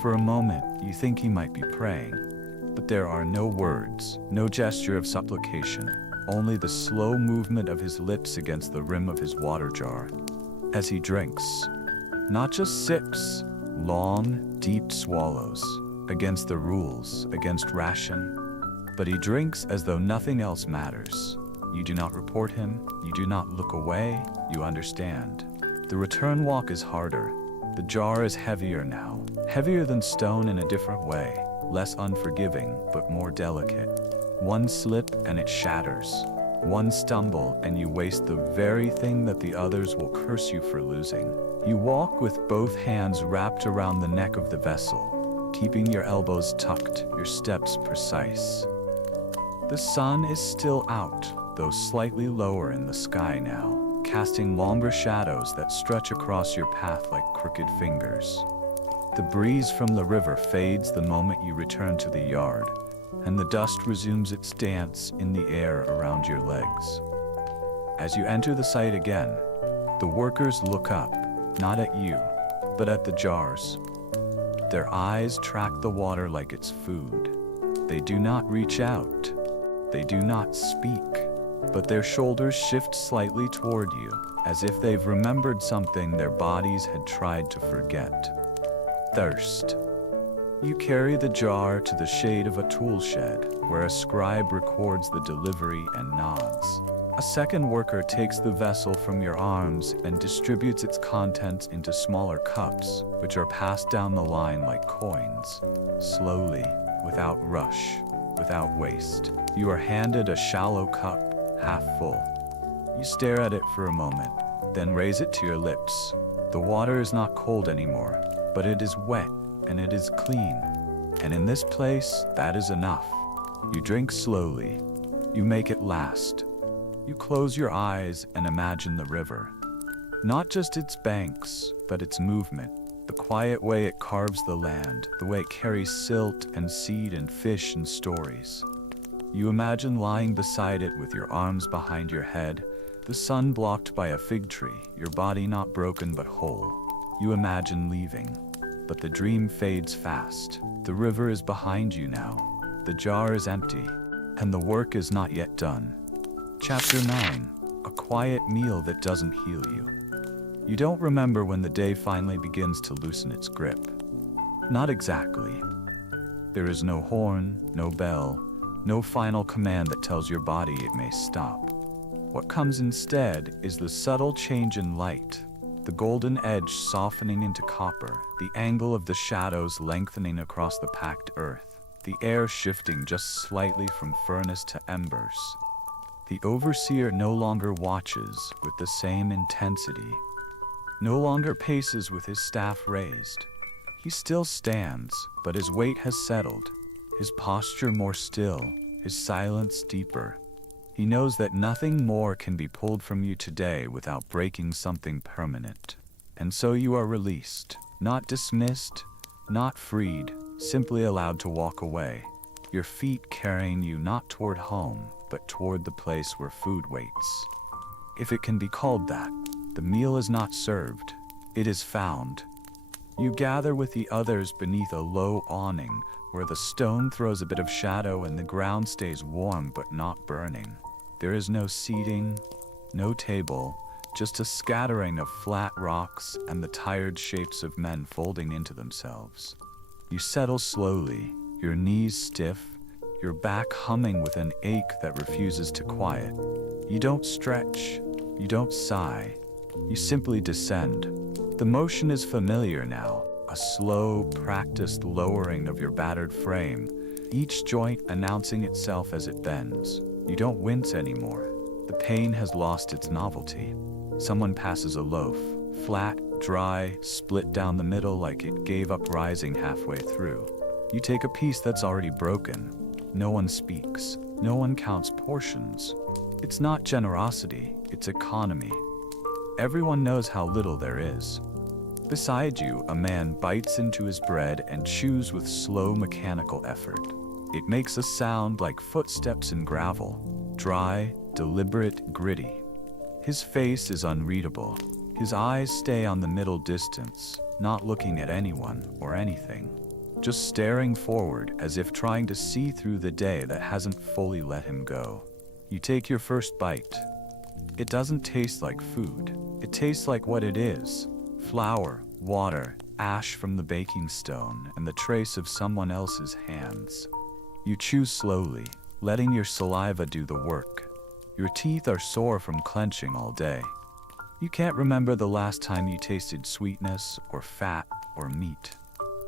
For a moment, you think he might be praying, but there are no words, no gesture of supplication, only the slow movement of his lips against the rim of his water jar. As he drinks, not just sips, long, deep swallows, against the rules, against ration, but he drinks as though nothing else matters. You do not report him, you do not look away, you understand. The return walk is harder. The jar is heavier now, heavier than stone in a different way, less unforgiving, but more delicate. One slip and it shatters. One stumble and you waste the very thing that the others will curse you for losing. You walk with both hands wrapped around the neck of the vessel, keeping your elbows tucked, your steps precise. The sun is still out, though slightly lower in the sky now, casting longer shadows that stretch across your path like crooked fingers. The breeze from the river fades the moment you return to the yard, and the dust resumes its dance in the air around your legs. As you enter the site again, the workers look up, not at you, but at the jars. Their eyes track the water like it's food. They do not reach out. They do not speak, but their shoulders shift slightly toward you, as if they've remembered something their bodies had tried to forget. Thirst. You carry the jar to the shade of a tool shed, where a scribe records the delivery and nods. A second worker takes the vessel from your arms and distributes its contents into smaller cups, which are passed down the line like coins. Slowly, without rush, without waste. You are handed a shallow cup, half full. You stare at it for a moment, then raise it to your lips. The water is not cold anymore, but it is wet and it is clean. And in this place, that is enough. You drink slowly. You make it last. You close your eyes and imagine the river. Not just its banks, but its movement. The quiet way it carves the land, the way it carries silt and seed and fish and stories. You imagine lying beside it with your arms behind your head, the sun blocked by a fig tree, your body not broken but whole. You imagine leaving, but the dream fades fast. The river is behind you now. The jar is empty, and the work is not yet done. Chapter 9. A quiet meal that doesn't heal you. You don't remember when the day finally begins to loosen its grip. Not exactly. There is no horn, no bell, no final command that tells your body it may stop. What comes instead is the subtle change in light, the golden edge softening into copper, the angle of the shadows lengthening across the packed earth, the air shifting just slightly from furnace to embers. The overseer no longer watches with the same intensity, no longer paces with his staff raised. He still stands, but his weight has settled, his posture more still, his silence deeper. He knows that nothing more can be pulled from you today without breaking something permanent. And so you are released, not dismissed, not freed, simply allowed to walk away, your feet carrying you not toward home, but toward the place where food waits. If it can be called that. The meal is not served, it is found. You gather with the others beneath a low awning where the stone throws a bit of shadow and the ground stays warm but not burning. There is no seating, no table, just a scattering of flat rocks and the tired shapes of men folding into themselves. You settle slowly, your knees stiff, your back humming with an ache that refuses to quiet. You don't stretch, you don't sigh. You simply descend. The motion is familiar now, a slow, practiced lowering of your battered frame, each joint announcing itself as it bends. You don't wince anymore. The pain has lost its novelty. Someone passes a loaf, flat, dry, split down the middle like it gave up rising halfway through. You take a piece that's already broken. No one speaks. No one counts portions. It's not generosity, it's economy. Everyone knows how little there is. Beside you, a man bites into his bread and chews with slow mechanical effort. It makes a sound like footsteps in gravel, dry, deliberate, gritty. His face is unreadable. His eyes stay on the middle distance, not looking at anyone or anything, just staring forward as if trying to see through the day that hasn't fully let him go. You take your first bite. It doesn't taste like food. It tastes like what it is. Flour, water, ash from the baking stone, and the trace of someone else's hands. You chew slowly, letting your saliva do the work. Your teeth are sore from clenching all day. You can't remember the last time you tasted sweetness or fat or meat.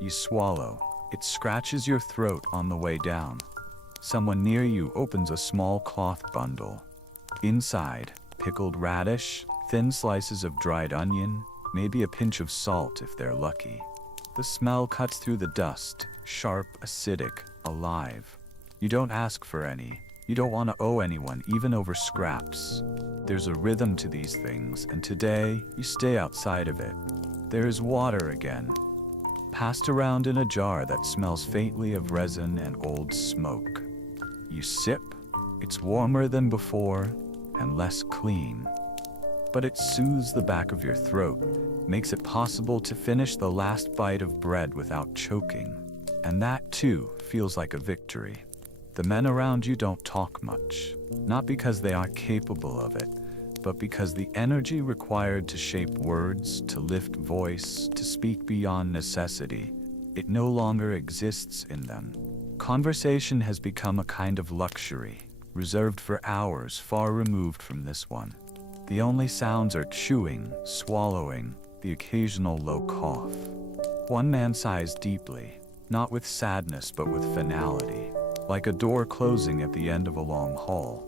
You swallow. It scratches your throat on the way down. Someone near you opens a small cloth bundle. Inside, pickled radish, thin slices of dried onion, maybe a pinch of salt if they're lucky. The smell cuts through the dust, sharp, acidic, alive. You don't ask for any. You don't want to owe anyone, even over scraps. There's a rhythm to these things, and today, you stay outside of it. There is water again, passed around in a jar that smells faintly of resin and old smoke. You sip. It's warmer than before, and less clean. But it soothes the back of your throat, makes it possible to finish the last bite of bread without choking. And that, too, feels like a victory. The men around you don't talk much, not because they aren't capable of it, but because the energy required to shape words, to lift voice, to speak beyond necessity, it no longer exists in them. Conversation has become a kind of luxury, reserved for hours far removed from this one. The only sounds are chewing, swallowing, the occasional low cough. One man sighs deeply. not with sadness but with finality, like a door closing at the end of a long hall.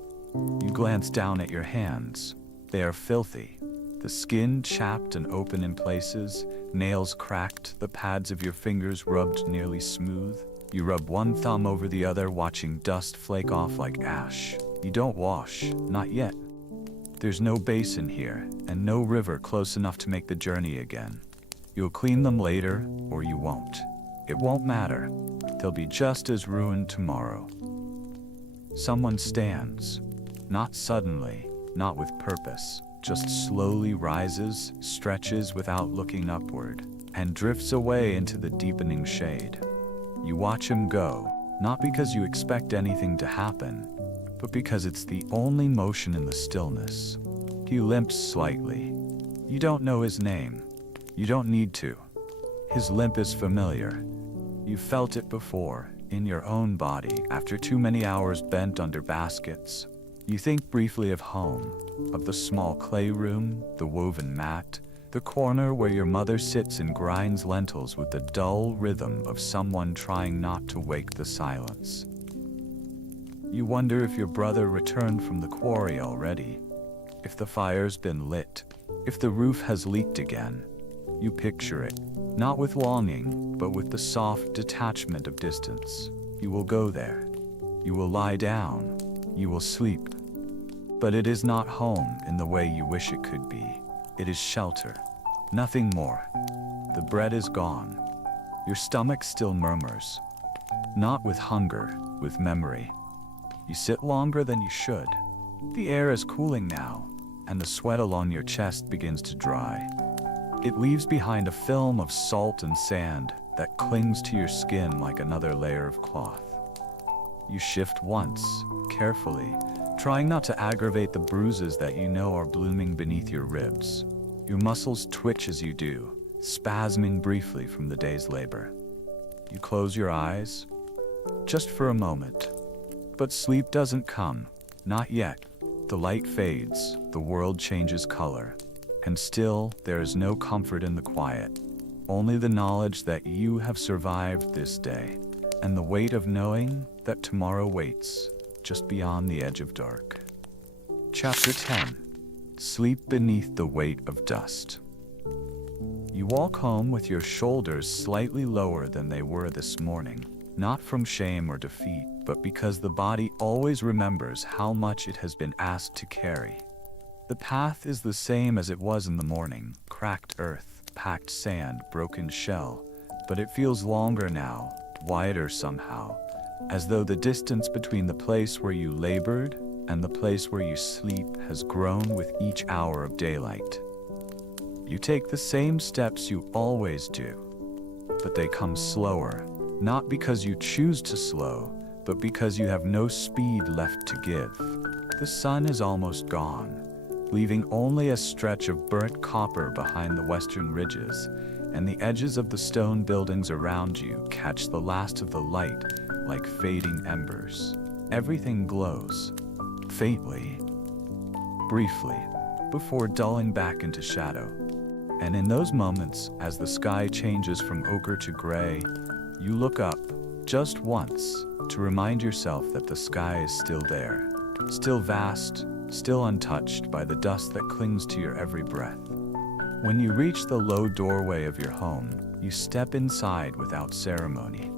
You glance down at your hands. They are filthy, the skin chapped and open in places, nails cracked, the pads of your fingers rubbed nearly smooth. You rub one thumb over the other, watching dust flake off like ash. You don't wash, not yet. There's no basin here, and no river close enough to make the journey again. You'll clean them later, or you won't. It won't matter. They'll be just as ruined tomorrow. Someone stands. Not suddenly, not with purpose, just slowly rises, stretches without looking upward, and drifts away into the deepening shade. You watch him go, not because you expect anything to happen, but because it's the only motion in the stillness. He limps slightly. You don't know his name. You don't need to. His limp is familiar. You've felt it before, in your own body, after too many hours bent under baskets. You think briefly of home, of the small clay room, the woven mat, the corner where your mother sits and grinds lentils with the dull rhythm of someone trying not to wake the silence. You wonder if your brother returned from the quarry already, if the fire's been lit, if the roof has leaked again. You picture it, not with longing, but with the soft detachment of distance. You will go there. You will lie down. You will sleep. But it is not home in the way you wish it could be. It is shelter. Nothing more. The bread is gone. Your stomach still murmurs. Not with hunger, with memory. You sit longer than you should. The air is cooling now, and the sweat along your chest begins to dry. It leaves behind a film of salt and sand that clings to your skin like another layer of cloth. You shift once, carefully, trying not to aggravate the bruises that you know are blooming beneath your ribs. Your muscles twitch as you do, spasming briefly from the day's labor. You close your eyes, just for a moment. But sleep doesn't come, not yet. The light fades, the world changes color, and still there is no comfort in the quiet, only the knowledge that you have survived this day, and the weight of knowing that tomorrow waits, just beyond the edge of dark. Chapter 10. Sleep beneath the weight of dust. You walk home with your shoulders slightly lower than they were this morning, not from shame or defeat, but because the body always remembers how much it has been asked to carry. The path is the same as it was in the morning, cracked earth, packed sand, broken shell, but it feels longer now, wider somehow, as though the distance between the place where you labored and the place where you sleep has grown with each hour of daylight. You take the same steps you always do, but they come slower, not because you choose to slow, but because you have no speed left to give. The sun is almost gone, leaving only a stretch of burnt copper behind the western ridges, and the edges of the stone buildings around you catch the last of the light like fading embers. Everything glows, faintly, briefly, before dulling back into shadow. And in those moments, as the sky changes from ochre to gray, you look up, just once, to remind yourself that the sky is still there, still vast, still untouched by the dust that clings to your every breath. When you reach the low doorway of your home, you step inside without ceremony.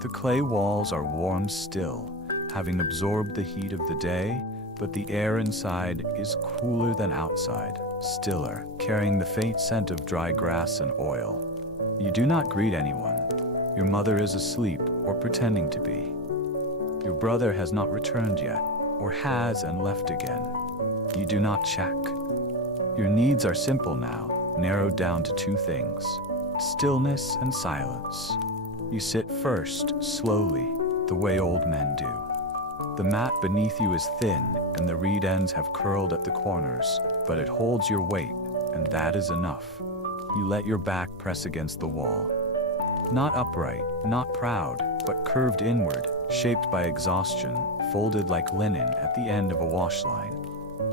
The clay walls are warm still, having absorbed the heat of the day, but the air inside is cooler than outside, stiller, carrying the faint scent of dry grass and oil. You do not greet anyone. Your mother is asleep or pretending to be. Your brother has not returned yet, or has and left again. You do not check. Your needs are simple now, narrowed down to two things: stillness and silence. You sit first, slowly, the way old men do. The mat beneath you is thin, and the reed ends have curled at the corners, but it holds your weight, and that is enough. You let your back press against the wall. Not upright, not proud, but curved inward, shaped by exhaustion, folded like linen at the end of a wash line.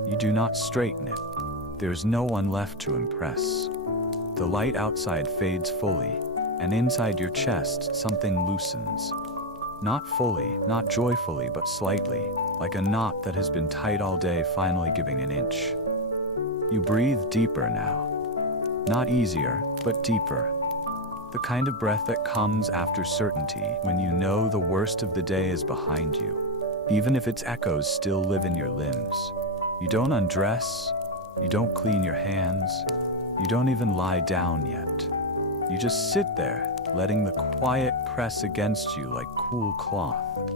You do not straighten it. There's no one left to impress. The light outside fades fully. and inside your chest something loosens. Not fully, not joyfully, but slightly, like a knot that has been tight all day finally giving an inch. You breathe deeper now. Not easier, but deeper. The kind of breath that comes after certainty, when you know the worst of the day is behind you, even if its echoes still live in your limbs. You don't undress, you don't clean your hands, you don't even lie down yet. You just sit there, letting the quiet press against you like cool cloth.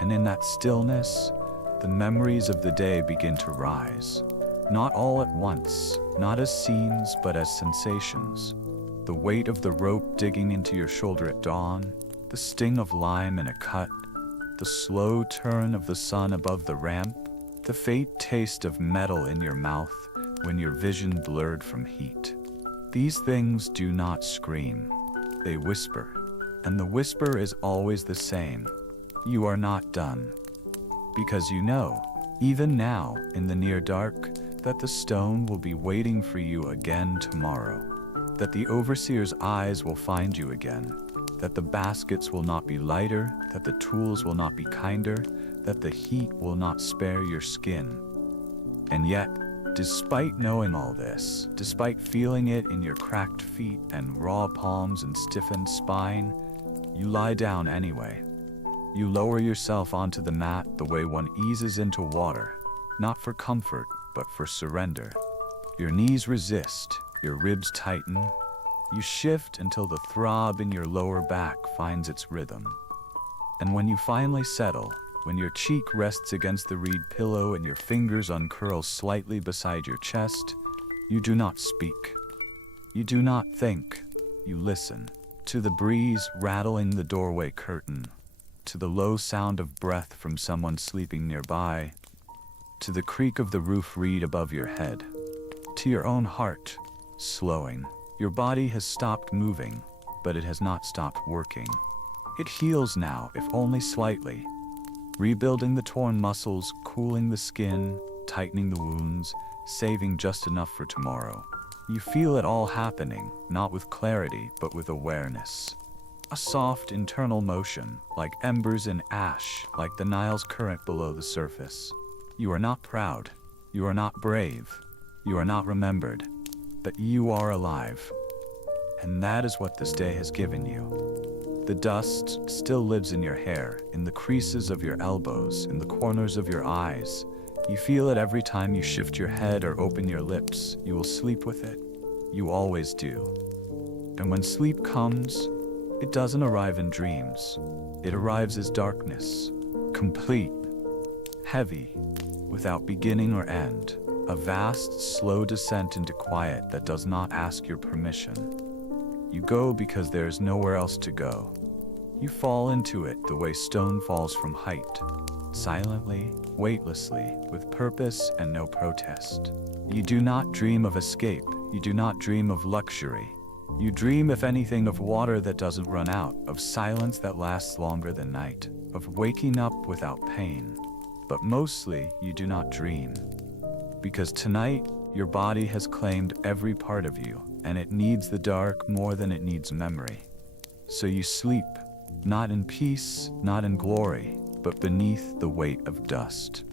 And in that stillness, the memories of the day begin to rise. Not all at once, not as scenes, but as sensations. The weight of the rope digging into your shoulder at dawn, the sting of lime in a cut, the slow turn of the sun above the ramp, the faint taste of metal in your mouth when your vision blurred from heat. These things do not scream, they whisper, and the whisper is always the same. You are not done. Because you know, even now, in the near dark, that the stone will be waiting for you again tomorrow, that the overseer's eyes will find you again, that the baskets will not be lighter, that the tools will not be kinder, that the heat will not spare your skin. And yet, despite knowing all this, despite feeling it in your cracked feet and raw palms and stiffened spine, you lie down anyway. You lower yourself onto the mat the way one eases into water, not for comfort, but for surrender. Your knees resist, your ribs tighten. You shift until the throb in your lower back finds its rhythm. And when you finally settle, when your cheek rests against the reed pillow and your fingers uncurl slightly beside your chest, you do not speak. You do not think. You listen. To the breeze rattling the doorway curtain, to the low sound of breath from someone sleeping nearby, to the creak of the roof reed above your head, to your own heart, slowing. Your body has stopped moving, but it has not stopped working. It heals now, if only slightly, rebuilding the torn muscles, cooling the skin, tightening the wounds, saving just enough for tomorrow. You feel it all happening, not with clarity, but with awareness. A soft internal motion, like embers in ash, like the Nile's current below the surface. You are not proud. You are not brave. You are not remembered. But you are alive. And that is what this day has given you. The dust still lives in your hair, in the creases of your elbows, in the corners of your eyes. You feel it every time you shift your head or open your lips. You will sleep with it. You always do. And when sleep comes, it doesn't arrive in dreams. It arrives as darkness, complete, heavy, without beginning or end. A vast, slow descent into quiet that does not ask your permission. You go because there is nowhere else to go. You fall into it the way stone falls from height, silently, weightlessly, with purpose and no protest. You do not dream of escape. You do not dream of luxury. You dream, if anything, of water that doesn't run out, of silence that lasts longer than night, of waking up without pain. But mostly, you do not dream. Because tonight, your body has claimed every part of you, and it needs the dark more than it needs memory. So you sleep, not in peace, not in glory, but beneath the weight of dust.